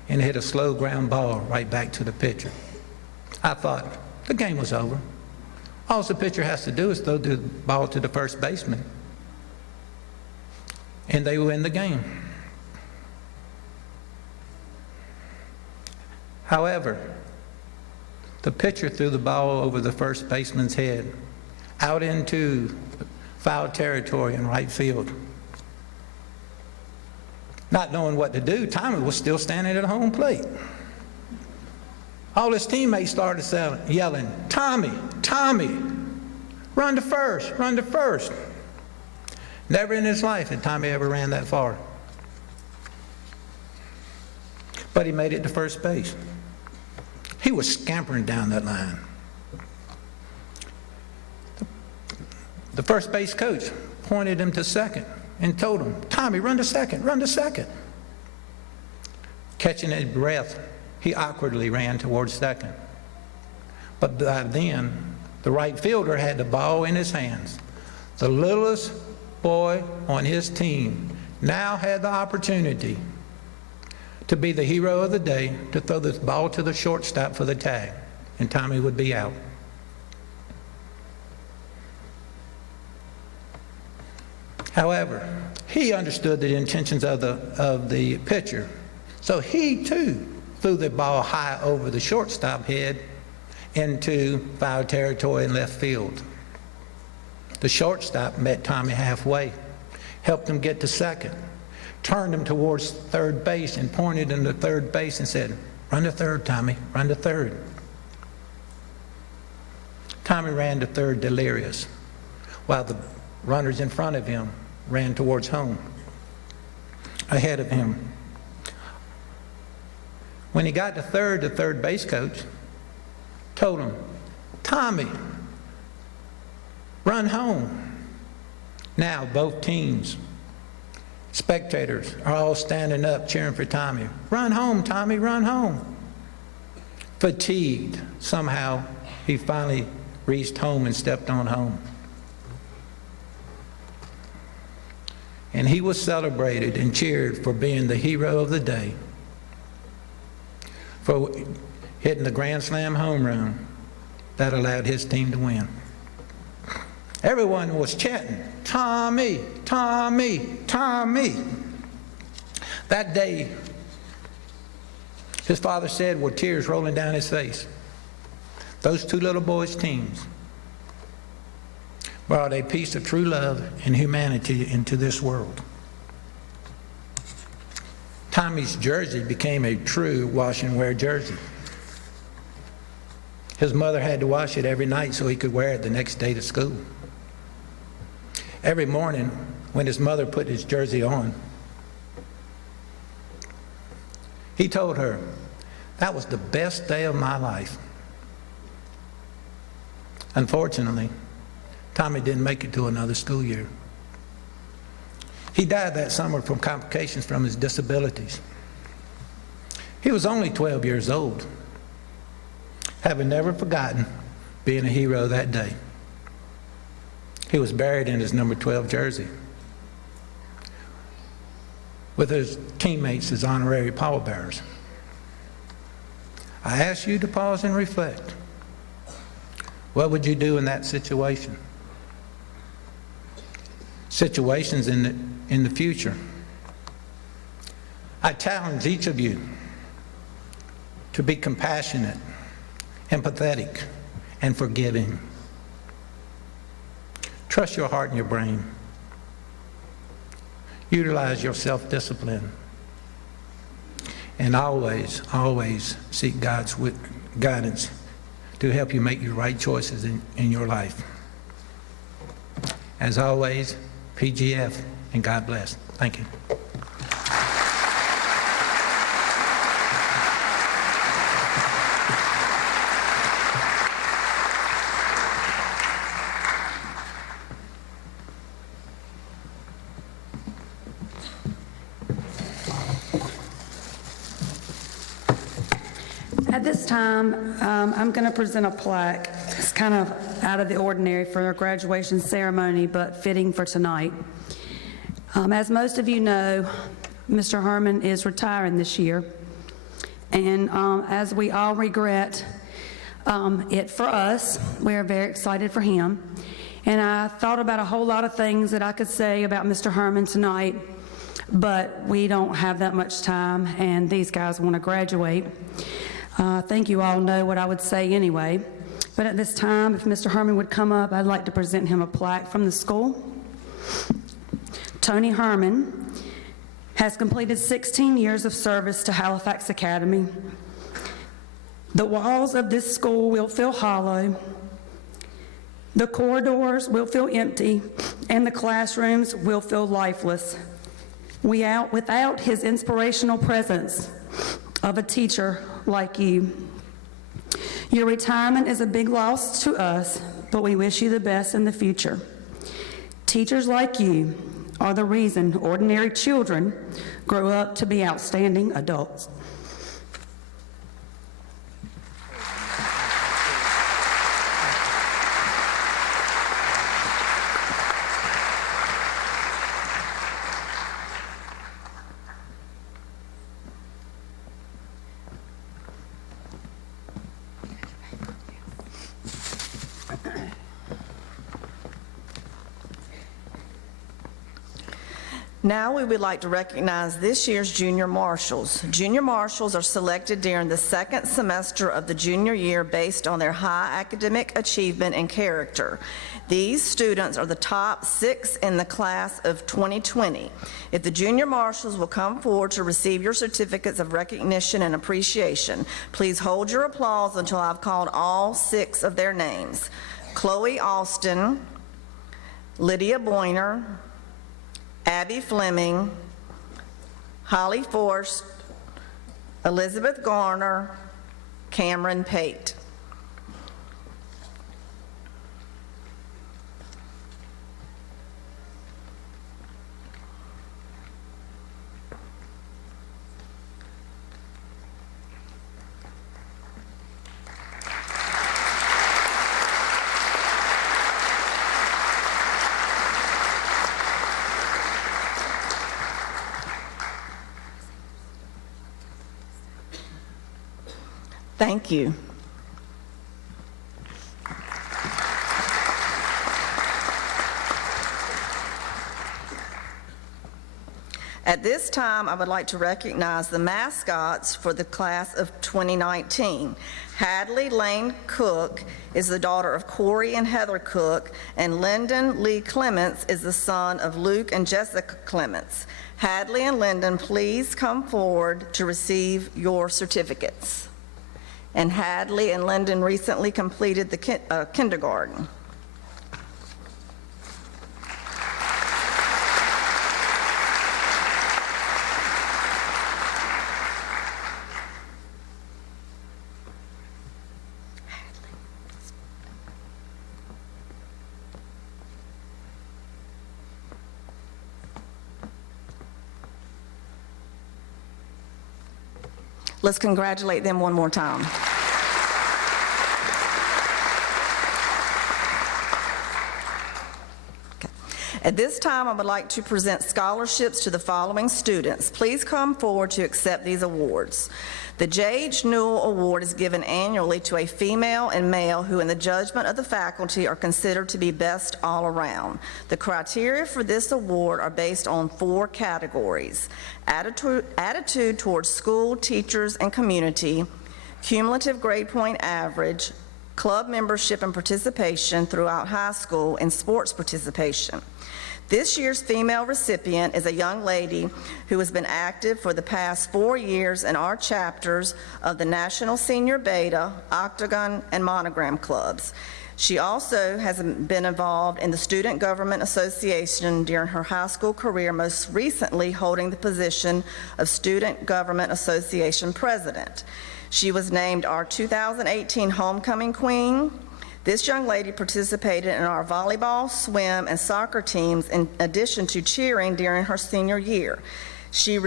and hit a slow ground ball right back to the pitcher. I thought, the game was over. All the pitcher has to do is throw the ball to the first baseman, and they win the game. However, the pitcher threw the ball over the first baseman's head, out into foul territory in right field. Not knowing what to do, Tommy was still standing at home plate. All his teammates started yelling, "Tommy, Tommy, run to first, run to first." Never in his life had Tommy ever ran that far. But he made it to first base. He was scampering down that line. The first base coach pointed him to second and told him, "Tommy, run to second, run to second." Catching his breath, he awkwardly ran towards second. But by then, the right fielder had the ball in his hands. The littlest boy on his team now had the opportunity to be the hero of the day, to throw this ball to the shortstop for the tag, and Tommy would be out. However, he understood the intentions of the pitcher, so he too threw the ball high over the shortstop head into foul territory in left field. The shortstop met Tommy halfway, helped him get to second, turned him towards third base and pointed him to third base and said, "Run to third, Tommy, run to third." Tommy ran to third delirious, while the runners in front of him ran towards home, ahead of him. When he got to third, the third base coach told him, Tommy, run home. Now both teams, spectators, are all standing up cheering for Tommy. Run home, Tommy, run home. Fatigued, somehow he finally reached home and stepped on home. And he was celebrated and cheered for being the hero of the day, for hitting the grand slam home run that allowed his team to win. Everyone was chanting, Tommy, Tommy, Tommy. That day, his father said with tears rolling down his face, those two little boys' teams brought a piece of true love and humanity into this world. Tommy's jersey became a true wash and wear jersey. His mother had to wash it every night so he could wear it the next day to school. Every morning when his mother put his jersey on, he told her, that was the best day of my life. Unfortunately, Tommy didn't make it to another school year. He died that summer from complications from his disabilities. He was only 12 years old, having never forgotten being a hero that day. He was buried in his number 12 jersey with his teammates as honorary pallbearers. I ask you to pause and reflect. What would you do in that situation? Situations in the future. I challenge each of you to be compassionate, empathetic, and forgiving. Trust your heart and your brain. Utilize your self-discipline. And always, always seek God's guidance to help you make your right choices in your life. As always, PGF, and God bless. Thank you. At this time, I'm going to present a plaque. It's kind of out of the ordinary for a graduation ceremony, but fitting for tonight. As most of you know, Mr. Herman is retiring this year, and as we all regret it for us, we are very excited for him. And I thought about a whole lot of things that I could say about Mr. Herman tonight, but we don't have that much time, and these guys want to graduate. I think you all know what I would say anyway. But at this time, if Mr. Herman would come up, I'd like to present him a plaque from the school. Tony Herman has completed 16 years of service to Halifax Academy. The walls of this school will feel hollow. The corridors will feel empty, and the classrooms will feel lifeless. Without his inspirational presence of a teacher like you. Your retirement is a big loss to us, but we wish you the best in the future. Teachers like you are the reason ordinary children grow up to be outstanding adults. Now we would like to recognize this year's Junior Marshals. Junior Marshals are selected during the second semester of the junior year based on their high academic achievement and character. These students are the top 6 in the class of 2020. If the Junior Marshals will come forward to receive your certificates of recognition and appreciation, please hold your applause until I've called all 6 of their names. Chloe Austin, Lydia Boyner, Abby Fleming, Holly Forst, Elizabeth Garner, Cameron Pate. Thank you. At this time, I would like to recognize the mascots for the class of 2019. Hadley Lane Cook is the daughter of Corey and Heather Cook, and Lyndon Lee Clements is the son of Luke and Jessica Clements. Hadley and Lyndon, please come forward to receive your certificates. And Hadley and Lyndon recently completed the kindergarten. Let's congratulate them one more time. At this time, I would like to present scholarships to the following students. Please come forward to accept these awards. The J.H. Newell Award is given annually to a female and male who, in the judgment of the faculty, are considered to be best all around. The criteria for this award are based on 4 categories: attitude towards school, teachers, and community, cumulative grade point average, club membership and participation throughout high school, and sports participation. This year's female recipient is a young lady who has been active for the past 4 years in our chapters of the National Senior Beta, Octagon, and Monogram clubs. She also has been involved in the Student Government Association during her high school career, most recently holding the position of Student Government Association President. She was named our 2018 Homecoming Queen. This young lady participated in our volleyball, swim, and soccer teams in addition to cheering during her senior year. She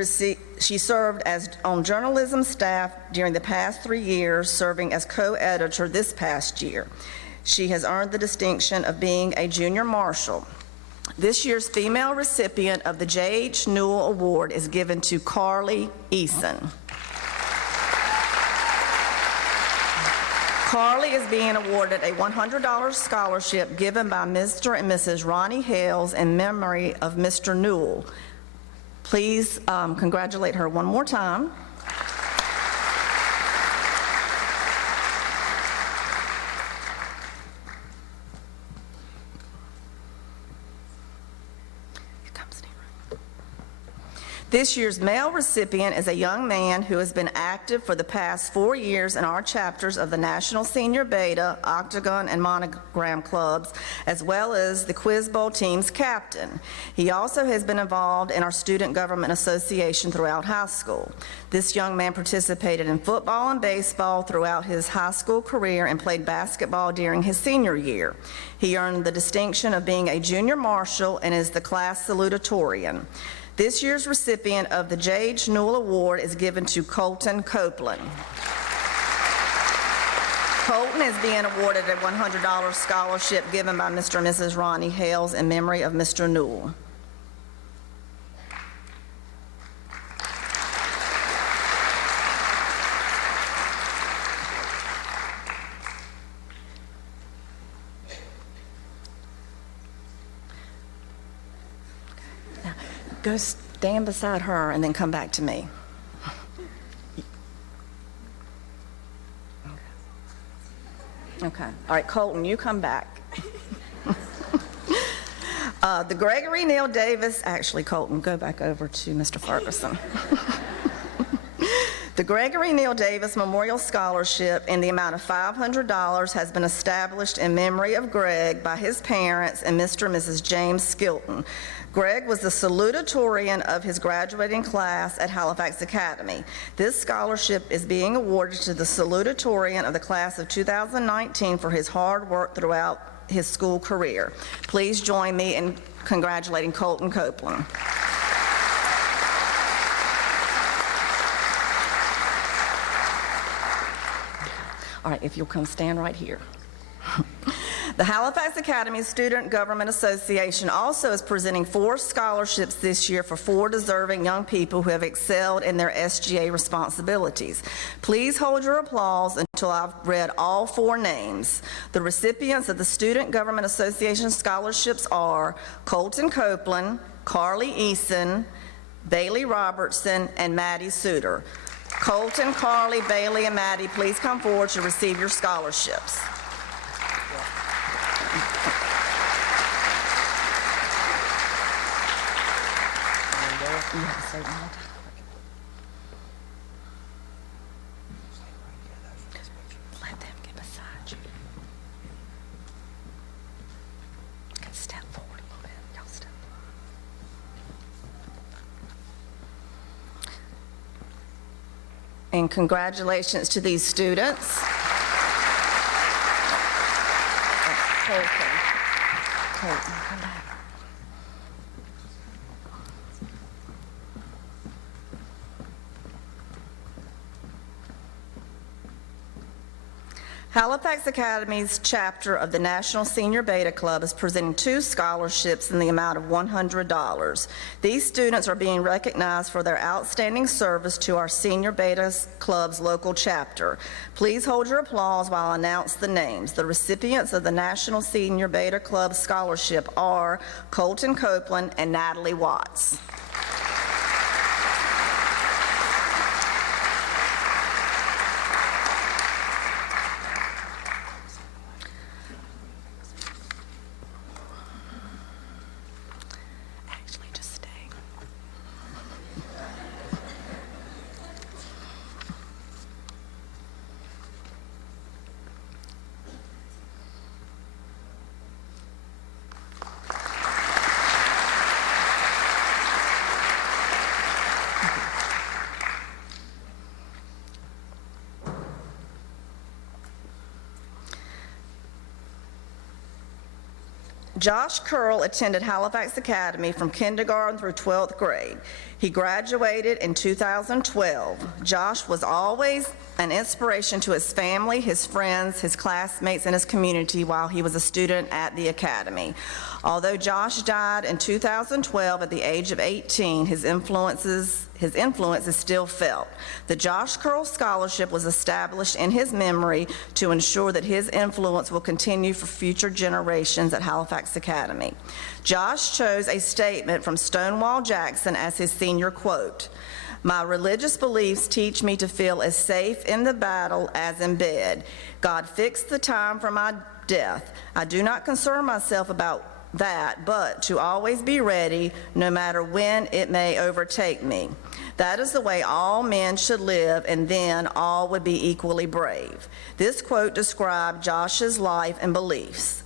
served on journalism staff during the past 3 years, serving as co-editor this past year. She has earned the distinction of being a junior marshal. This year's female recipient of the J.H. Newell Award is given to Carly Eason. Carly is being awarded a $100 scholarship given by Mr. and Mrs. Ronnie Hales in memory of Mr. Newell. Please congratulate her one more time. This year's male recipient is a young man who has been active for the past 4 years in our chapters of the National Senior Beta, Octagon, and Monogram clubs, as well as the Quiz Bowl team's captain. He also has been involved in our Student Government Association throughout high school. This young man participated in football and baseball throughout his high school career and played basketball during his senior year. He earned the distinction of being a junior marshal and is the class salutatorian. This year's recipient of the J.H. Newell Award is given to Colton Copeland. Colton is being awarded a $100 scholarship given by Mr. and Mrs. Ronnie Hales in memory of Mr. Newell. Go stand beside her and then come back to me. Okay. All right, Colton, you come back. The Gregory Neal Davis, actually, Colton, go back over to Mr. Ferguson. The Gregory Neal Davis Memorial Scholarship in the amount of $500 has been established in memory of Greg by his parents and Mr. and Mrs. James Skilton. Greg was the salutatorian of his graduating class at Halifax Academy. This scholarship is being awarded to the salutatorian of the class of 2019 for his hard work throughout his school career. Please join me in congratulating Colton Copeland. All right, if you'll come stand right here. The Halifax Academy Student Government Association also is presenting 4 scholarships this year for 4 deserving young people who have excelled in their SGA responsibilities. Please hold your applause until I've read all 4 names. The recipients of the Student Government Association scholarships are Colton Copeland, Carly Eason, Bailey Robertson, and Maddie Suter. Colton, Carly, Bailey, and Maddie, please come forward to receive your scholarships. Let them get beside you. You can step forward a little bit. Y'all step forward. And congratulations to these students. Colton, come back. Halifax Academy's chapter of the National Senior Beta Club is presenting 2 scholarships in the amount of $100. These students are being recognized for their outstanding service to our Senior Beta Club's local chapter. Please hold your applause while I announce the names. The recipients of the National Senior Beta Club Scholarship are Colton Copeland and Natalie Watts. Josh Curl attended Halifax Academy from kindergarten through 12th grade. He graduated in 2012. Josh was always an inspiration to his family, his friends, his classmates, and his community while he was a student at the academy. Although Josh died in 2012 at the age of 18, his influence is still felt. The Josh Curl Scholarship was established in his memory to ensure that his influence will continue for future generations at Halifax Academy. Josh chose a statement from Stonewall Jackson as his senior quote. "My religious beliefs teach me to feel as safe in the battle as in bed. God fixed the time for my death. I do not concern myself about that, but to always be ready, no matter when it may overtake me. That is the way all men should live, and then all would be equally brave." This quote described Josh's life and beliefs.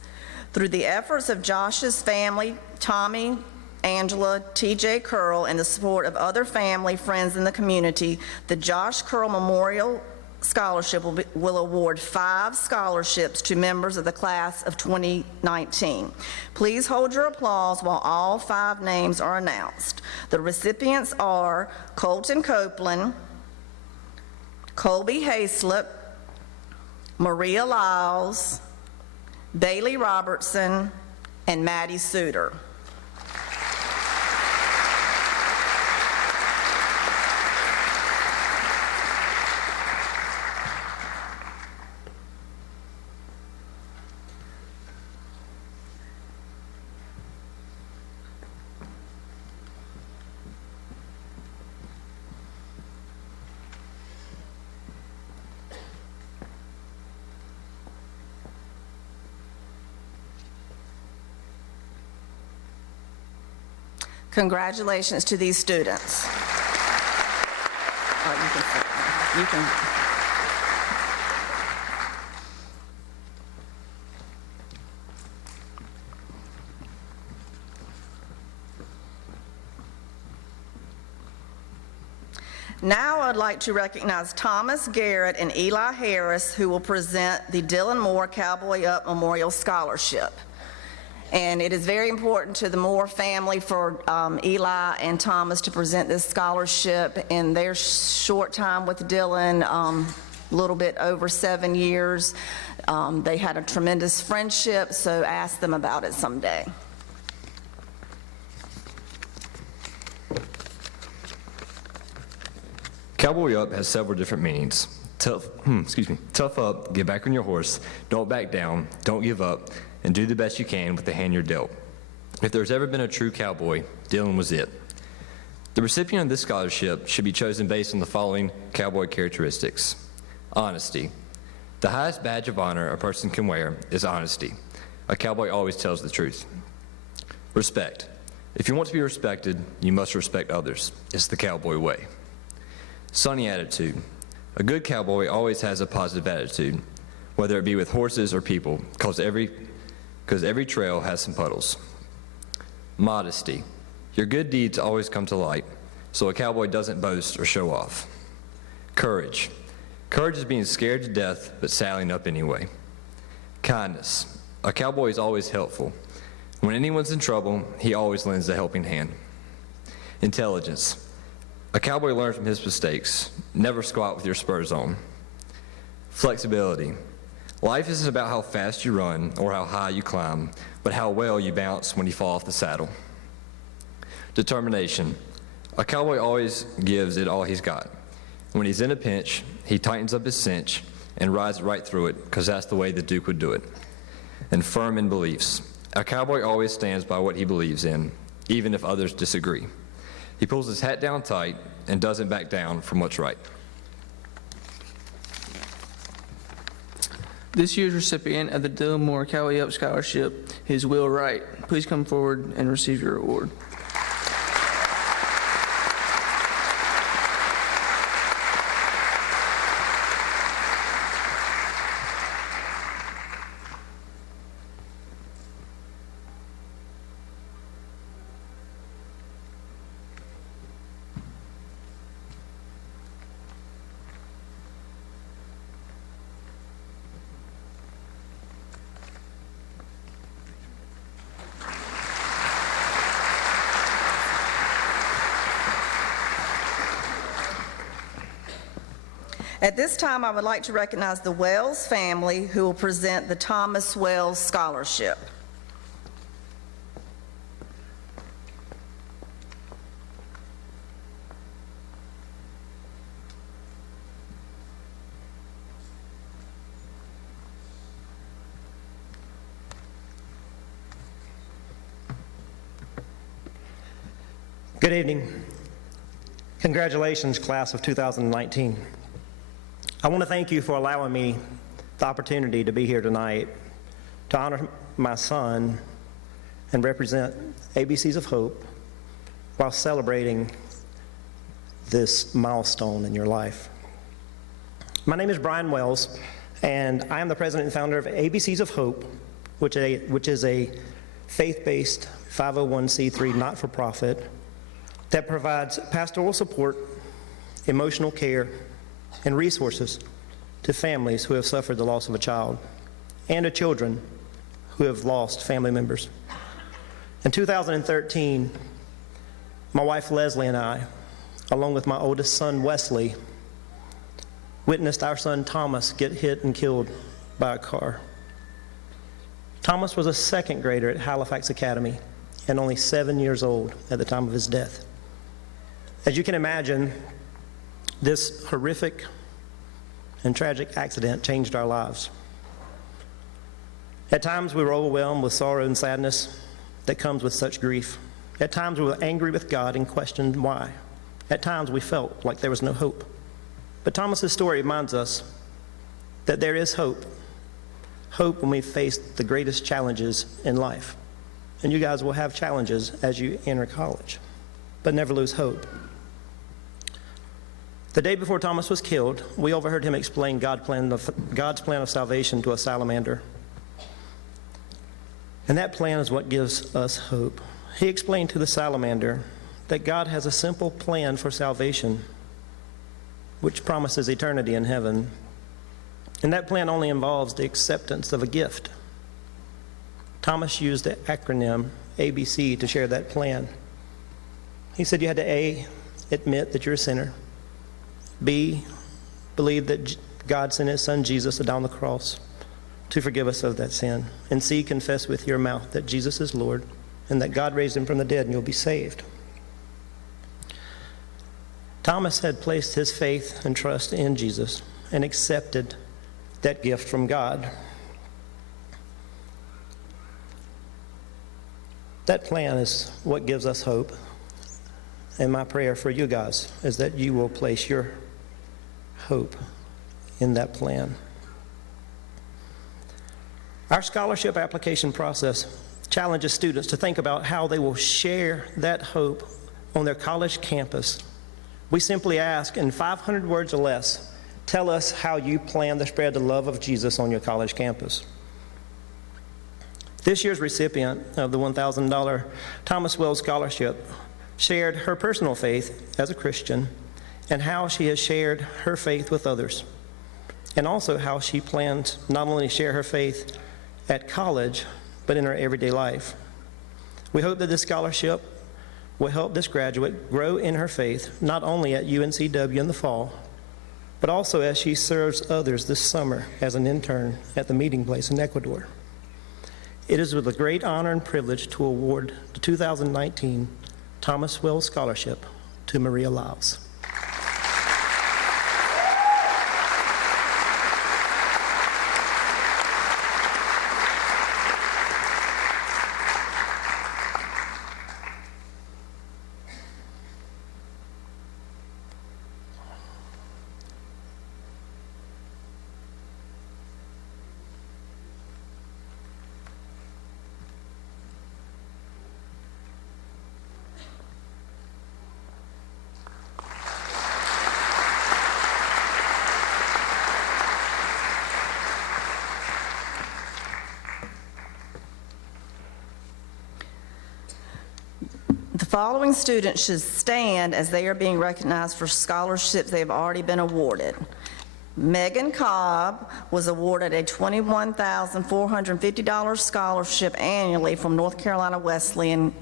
Through the efforts of Josh's family, Tommy, Angela, T.J. Curl, and the support of other family, friends in the community, the Josh Curl Memorial Scholarship will award 5 scholarships to members of the class of 2019. Please hold your applause while all 5 names are announced. The recipients are Colton Copeland, Colby Hayslip, Maria Lyles, Bailey Robertson, and Maddie Suter. Congratulations to these students. You can. Now I'd like to recognize Thomas Garrett and Eli Harris, who will present the Dylan Moore Cowboy Up Memorial Scholarship. And it is very important to the Moore family for Eli and Thomas to present this scholarship. In their short time with Dylan, a little bit over 7 years. They had a tremendous friendship, so ask them about it someday. Cowboy up has several different meanings. Tough up, get back on your horse, don't back down, don't give up, and do the best you can with the hand you're dealt. If there's ever been a true cowboy, Dylan was it. The recipient of this scholarship should be chosen based on the following cowboy characteristics. Honesty. The highest badge of honor a person can wear is honesty. A cowboy always tells the truth. Respect. If you want to be respected, you must respect others. It's the cowboy way. Sunny attitude. A good cowboy always has a positive attitude, whether it be with horses or people, because every trail has some puddles. Modesty. Your good deeds always come to light, so a cowboy doesn't boast or show off. Courage. Courage is being scared to death, but sallying up anyway. Kindness. A cowboy is always helpful. When anyone's in trouble, he always lends a helping hand. Intelligence. A cowboy learns from his mistakes. Never squat with your spurs on. Flexibility. Life isn't about how fast you run or how high you climb, but how well you bounce when you fall off the saddle. Determination. A cowboy always gives it all he's got. When he's in a pinch, he tightens up his cinch and rides right through it, because that's the way the Duke would do it. And firm in beliefs. A cowboy always stands by what he believes in, even if others disagree. He pulls his hat down tight and doesn't back down from what's right. This year's recipient of the Dylan Moore Cowboy Up Scholarship is Will Wright. Please come forward and receive your award. At this time, I would like to recognize the Wells family who will present the Thomas Wells Scholarship. Good evening. Congratulations, class of 2019. I want to thank you for allowing me the opportunity to be here tonight to honor my son and represent ABCs of Hope while celebrating this milestone in your life. My name is Brian Wells, and I am the president and founder of ABCs of Hope, which is a faith-based 501c3 not-for-profit that provides pastoral support, emotional care, and resources to families who have suffered the loss of a child and to children who have lost family members. In 2013, my wife Leslie and I, along with my oldest son Wesley, witnessed our son Thomas get hit and killed by a car. Thomas was a second grader at Halifax Academy and only 7 years old at the time of his death. As you can imagine, this horrific and tragic accident changed our lives. At times we were overwhelmed with sorrow and sadness that comes with such grief. At times we were angry with God and questioned why. At times we felt like there was no hope. But Thomas's story reminds us that there is hope. Hope when we face the greatest challenges in life. And you guys will have challenges as you enter college, but never lose hope. The day before Thomas was killed, we overheard him explain God's plan of salvation to a salamander. And that plan is what gives us hope. He explained to the salamander that God has a simple plan for salvation, which promises eternity in heaven. And that plan only involves the acceptance of a gift. Thomas used the acronym ABC to share that plan. He said you had to A, admit that you're a sinner. B, believe that God sent his son Jesus down the cross to forgive us of that sin. And see, confess with your mouth that Jesus is Lord and that God raised him from the dead, and you'll be saved. Thomas had placed his faith and trust in Jesus and accepted that gift from God. That plan is what gives us hope. And my prayer for you guys is that you will place your hope in that plan. Our scholarship application process challenges students to think about how they will share that hope on their college campus. We simply ask, in 500 words or less, tell us how you plan to spread the love of Jesus on your college campus. This year's recipient of the $1,000 Thomas Wells Scholarship shared her personal faith as a Christian and how she has shared her faith with others, and also how she plans not only to share her faith at college, but in her everyday life. We hope that this scholarship will help this graduate grow in her faith, not only at UNCW in the fall, but also as she serves others this summer as an intern at the meeting place in Ecuador. It is with a great honor and privilege to award the 2019 Thomas Wells Scholarship to Maria Lyles. The following students should stand as they are being recognized for scholarships they have already been awarded. Megan Cobb was awarded a $21,450 scholarship annually from North Carolina Wesleyan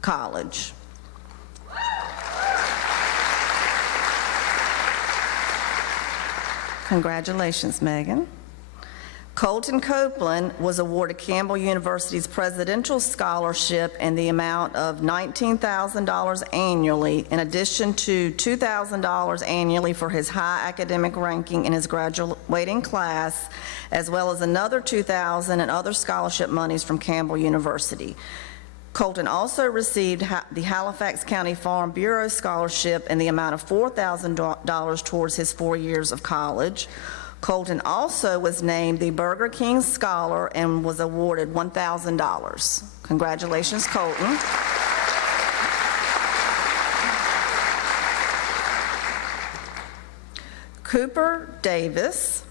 College. Congratulations, Megan. Colton Copeland was awarded Campbell University's Presidential Scholarship in the amount of $19,000 annually, in addition to $2,000 annually for his high academic ranking in his graduating class, as well as another $2,000 in other scholarship monies from Campbell University. Colton also received the Halifax County Farm Bureau Scholarship in the amount of $4,000 towards his 4 years of college. Colton also was named the Burger King Scholar and was awarded $1,000. Congratulations, Colton. Cooper Davis.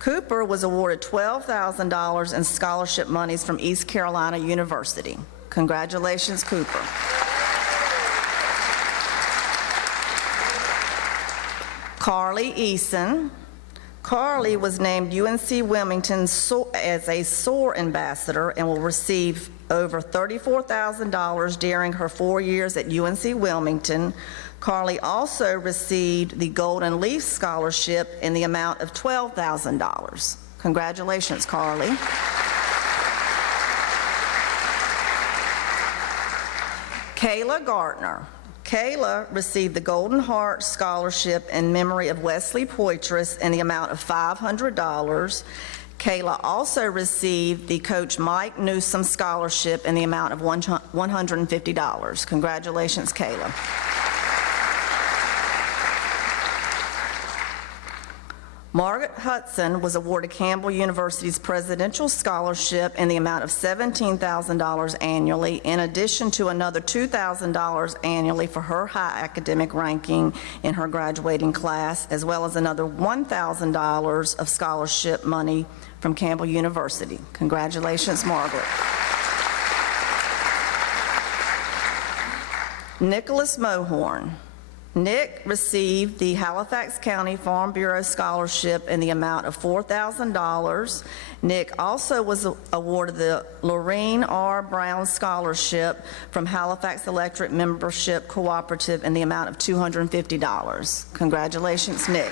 Cooper was awarded $12,000 in scholarship monies from East Carolina University. Congratulations, Cooper. Carly Eason. Carly was named UNC Wilmington as a SOAR ambassador and will receive over $34,000 during her 4 years at UNC Wilmington. Carly also received the Golden Leaf Scholarship in the amount of $12,000. Congratulations, Carly. Kayla Gartner. Kayla received the Golden Heart Scholarship in memory of Wesley Poitras in the amount of $500. Kayla also received the Coach Mike Newsom Scholarship in the amount of $150. Congratulations, Kayla. Margaret Hudson was awarded Campbell University's Presidential Scholarship in the amount of $17,000 annually, in addition to another $2,000 annually for her high academic ranking in her graduating class, as well as another $1,000 of scholarship money from Campbell University. Congratulations, Margaret. Nicholas Mohorn. Nick received the Halifax County Farm Bureau Scholarship in the amount of $4,000. Nick also was awarded the Lorraine R. Brown Scholarship from Halifax Electric Membership Cooperative in the amount of $250. Congratulations, Nick.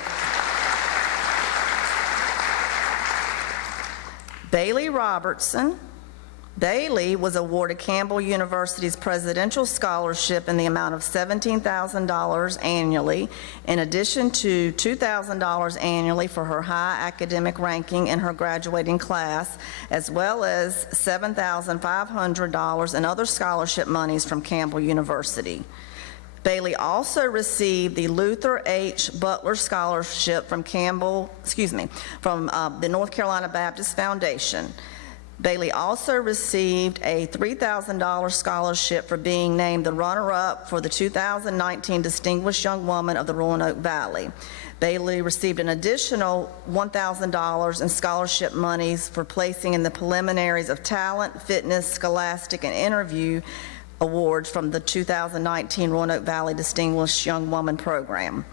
Bailey Robertson. Bailey was awarded Campbell University's Presidential Scholarship in the amount of $17,000 annually, in addition to $2,000 annually for her high academic ranking in her graduating class, as well as $7,500 in other scholarship monies from Campbell University. Bailey also received the Luther H. Butler Scholarship from the North Carolina Baptist Foundation. Bailey also received a $3,000 scholarship for being named the runner-up for the 2019 Distinguished Young Woman of the Roanoke Valley. Bailey received an additional $1,000 in scholarship monies for placing in the preliminaries of talent, fitness, scholastic, and interview awards from the 2019 Roanoke Valley Distinguished Young Woman Program.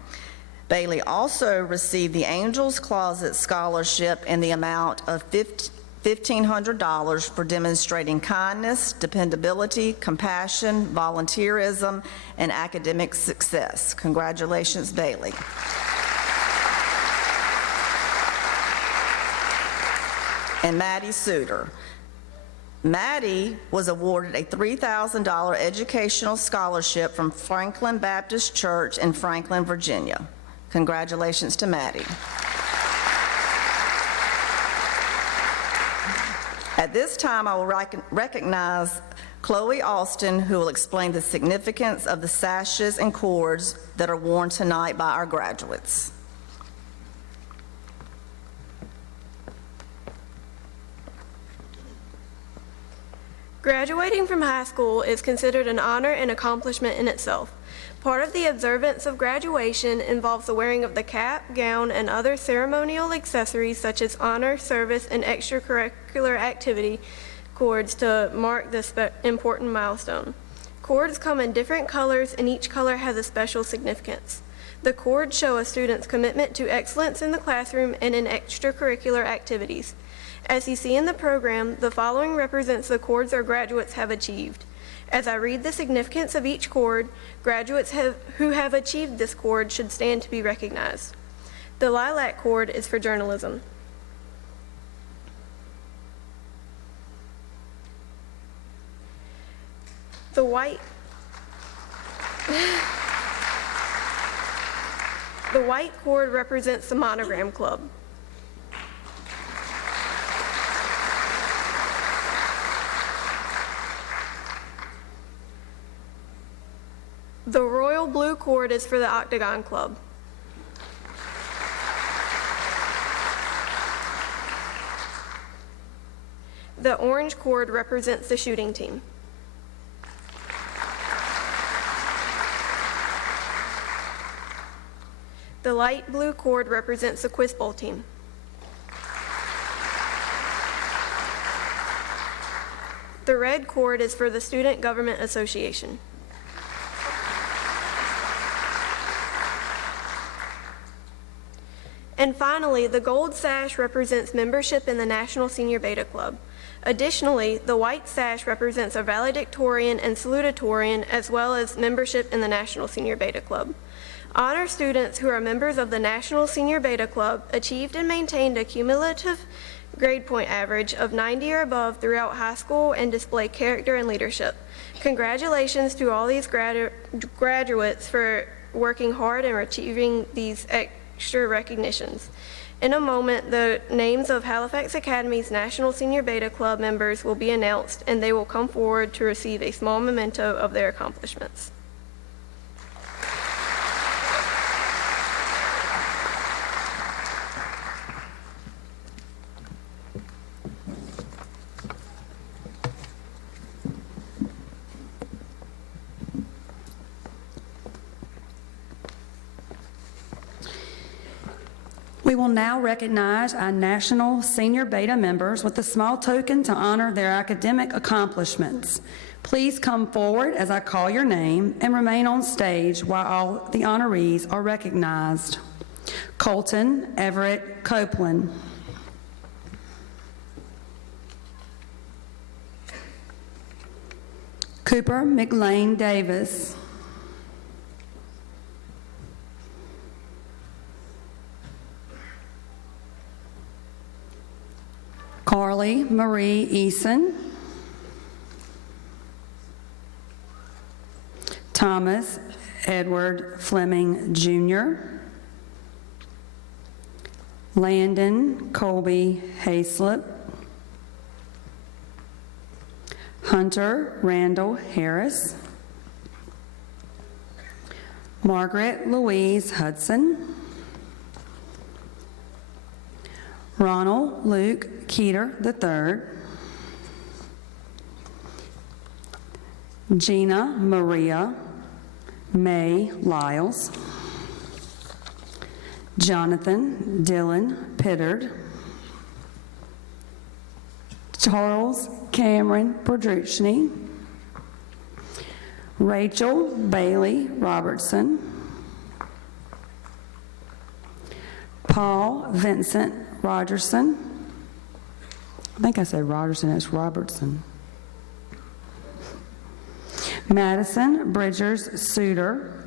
Bailey also received the Angels Closet Scholarship in the amount of $1,500 for demonstrating kindness, dependability, compassion, volunteerism, and academic success. Congratulations, Bailey. And Maddie Suter. Maddie was awarded a $3,000 educational scholarship from Franklin Baptist Church in Franklin, Virginia. Congratulations to Maddie. At this time, I will recognize Chloe Austin, who will explain the significance of the sashes and cords that are worn tonight by our graduates. Graduating from high school is considered an honor and accomplishment in itself. Part of the observance of graduation involves the wearing of the cap, gown, and other ceremonial accessories such as honor, service, and extracurricular activity cords to mark this important milestone. Cords come in different colors, and each color has a special significance. The cords show a student's commitment to excellence in the classroom and in extracurricular activities. As you see in the program, the following represents the cords our graduates have achieved. As I read the significance of each cord, graduates who have achieved this cord should stand to be recognized. The lilac cord is for journalism. The white cord represents the Monogram Club. The royal blue cord is for the Octagon Club. The orange cord represents the shooting team. The light blue cord represents the quiz bowl team. The red cord is for the Student Government Association. And finally, the gold sash represents membership in the National Senior Beta Club. Additionally, the white sash represents a valedictorian and salutatorian, as well as membership in the National Senior Beta Club. Honor students who are members of the National Senior Beta Club achieved and maintained a cumulative grade point average of 90 or above throughout high school and display character and leadership. Congratulations to all these graduates for working hard and achieving these extra recognitions. In a moment, the names of Halifax Academy's National Senior Beta Club members will be announced, and they will come forward to receive a small memento of their accomplishments. We will now recognize our National Senior Beta members with a small token to honor their academic accomplishments. Please come forward as I call your name and remain on stage while all the honorees are recognized. Colton Everett Copeland. Cooper McLean Davis. Carly Marie Eason, Thomas Edward Fleming Jr., Landon Colby Hayslip, Hunter Randall Harris, Margaret Louise Hudson, Ronald Luke Keeter III, Gina Maria May Lyles, Jonathan Dylan Pittard, Charles Cameron Podruchny, Rachel Bailey Robertson, Paul Vincent Rogerson. I think I said Rogerson, it's Robertson. Madison Bridgers Suter,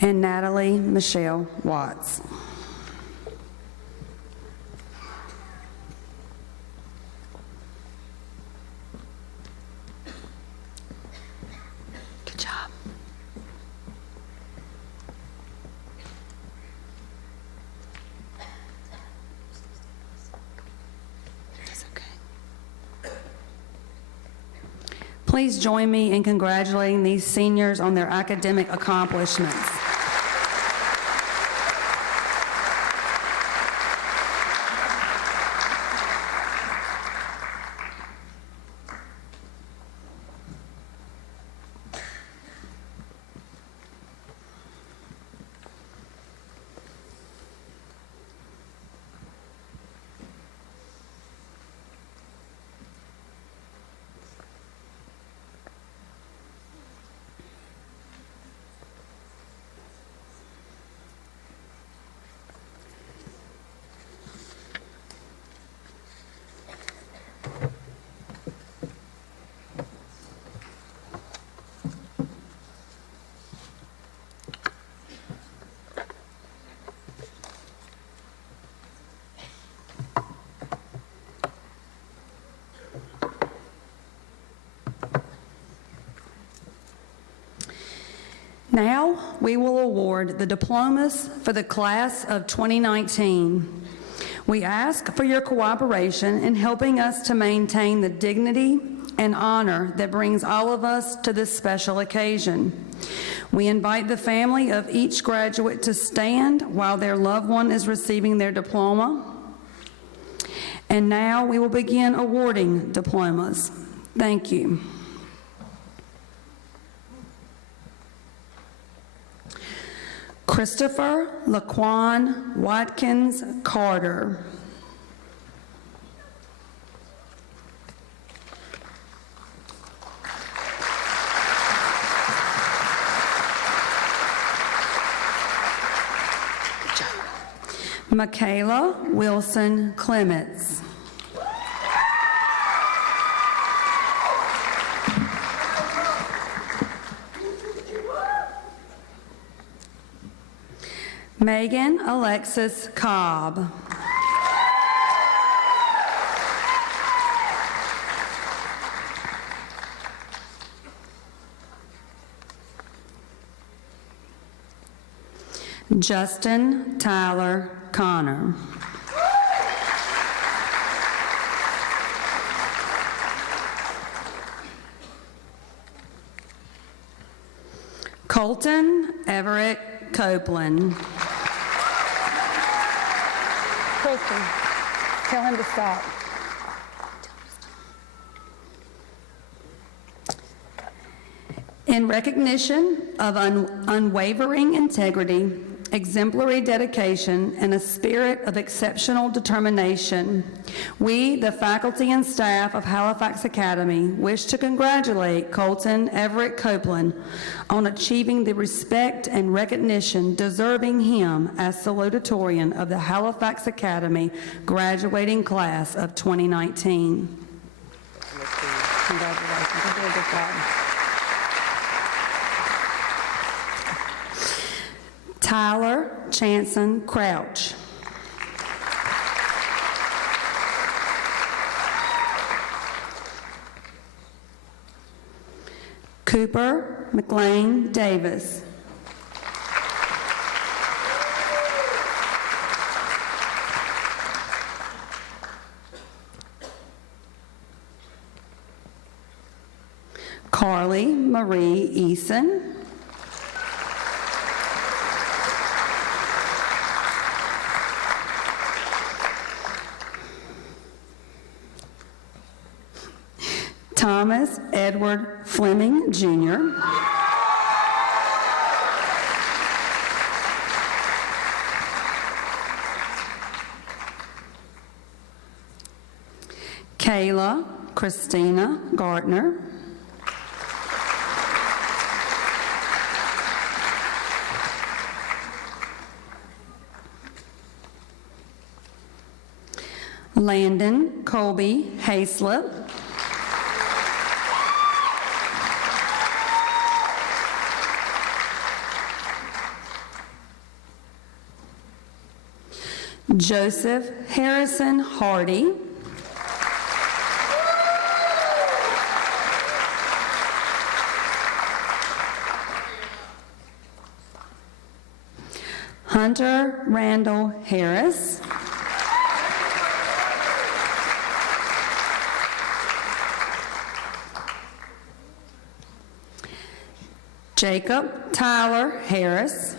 and Natalie Michelle Watts. Good job. That's okay. Please join me in congratulating these seniors on their academic accomplishments. Now, we will award the diplomas for the class of 2019. We ask for your cooperation in helping us to maintain the dignity and honor that brings all of us to this special occasion. We invite the family of each graduate to stand while their loved one is receiving their diploma. And now we will begin awarding diplomas. Thank you. Christopher Laquan Watkins Carter. Michaela Wilson Clements. Megan Alexis Cobb. Justin Tyler Connor. Colton Everett Copeland. Kristen, tell him to stop. In recognition of unwavering integrity, exemplary dedication, and a spirit of exceptional determination, we, the faculty and staff of Halifax Academy, wish to congratulate Colton Everett Copeland on achieving the respect and recognition deserving him as salutatorian of the Halifax Academy graduating class of 2019. Congratulations. You did a good job. Tyler Chanson Crouch. Cooper McLean Davis. Carly Marie Eason. Thomas Edward Fleming, Jr. Kayla Christina Gardner. Landon Colby Hayslip. Joseph Harrison Hardy. Hunter Randall Harris. Jacob Tyler Harris.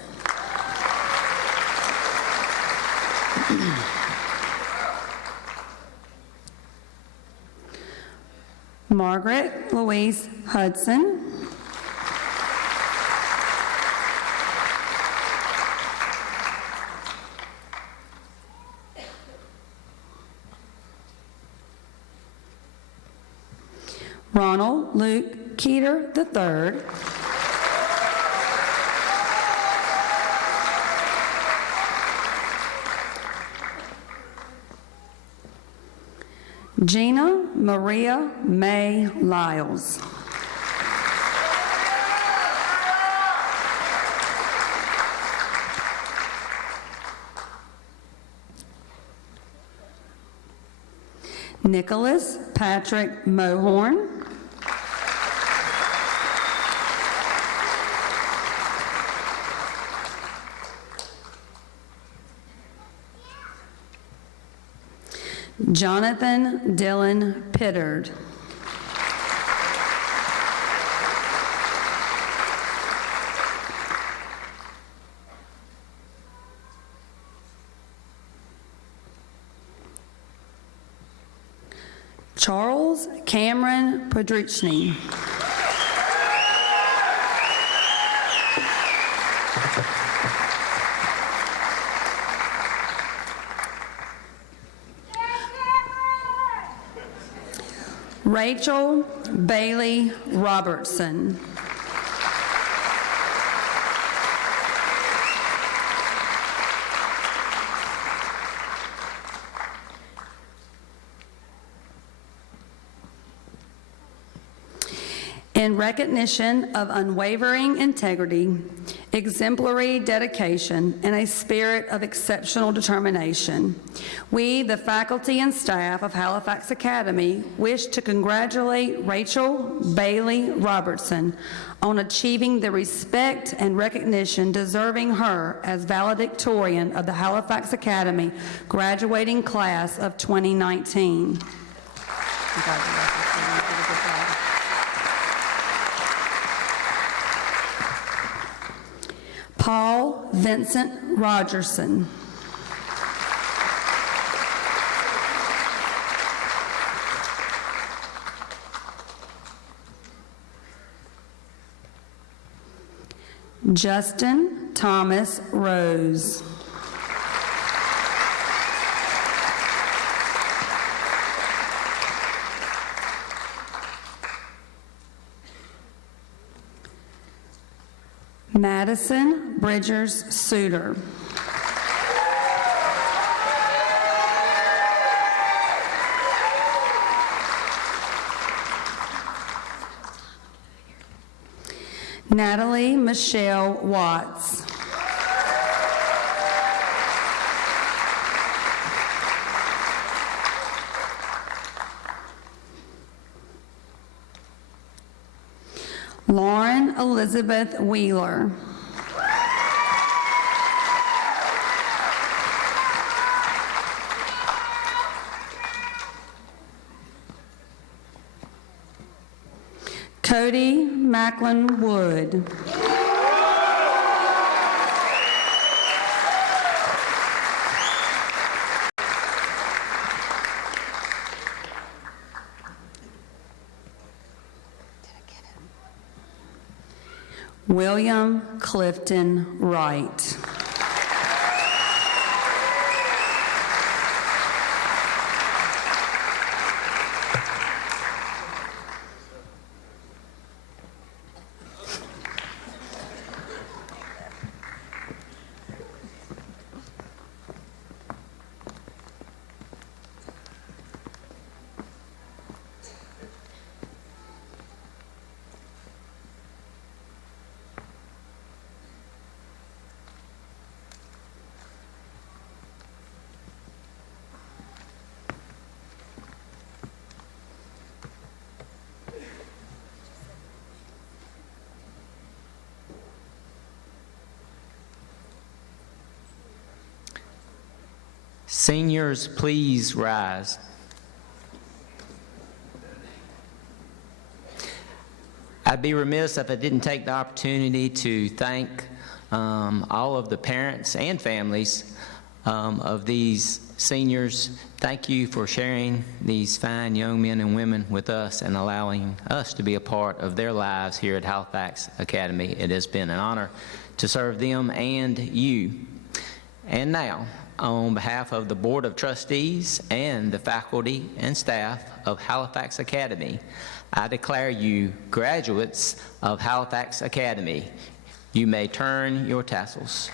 Margaret Louise Hudson. Ronald Luke Keeter III. Gina Maria May Lyles. Nicholas Patrick Mohorn. Jonathan Dillon Pittard. Charles Cameron Podruchny. Rachel Bailey Robertson. In recognition of unwavering integrity, exemplary dedication, and a spirit of exceptional determination, we, the faculty and staff of Halifax Academy, wish to congratulate Rachel Bailey Robertson on achieving the respect and recognition deserving her as valedictorian of the Halifax Academy graduating class of 2019. Congratulations. Paul Vincent Rogerson. Justin Thomas Rose. Madison Bridgers Suter. Natalie Michelle Watts. Lauren Elizabeth Wheeler. Cody Macklin Wood. William Clifton Wright. Seniors, please rise. I'd be remiss if I didn't take the opportunity to thank all of the parents and families of these seniors. Thank you for sharing these fine young men and women with us and allowing us to be a part of their lives here at Halifax Academy. It has been an honor to serve them and you. And now, on behalf of the Board of Trustees and the faculty and staff of Halifax Academy, I declare you graduates of Halifax Academy. You may turn your tassels.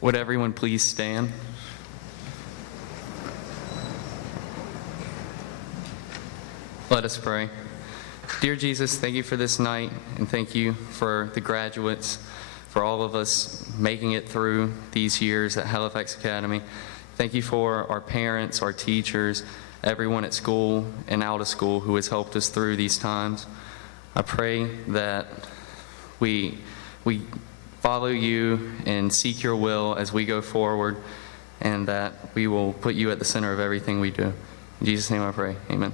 Would everyone please stand? Let us pray. Dear Jesus, thank you for this night, and thank you for the graduates, for all of us making it through these years at Halifax Academy. Thank you for our parents, our teachers, everyone at school and out of school who has helped us through these times. I pray that we follow you and seek your will as we go forward, and that we will put you at the center of everything we do. In Jesus' name I pray, amen.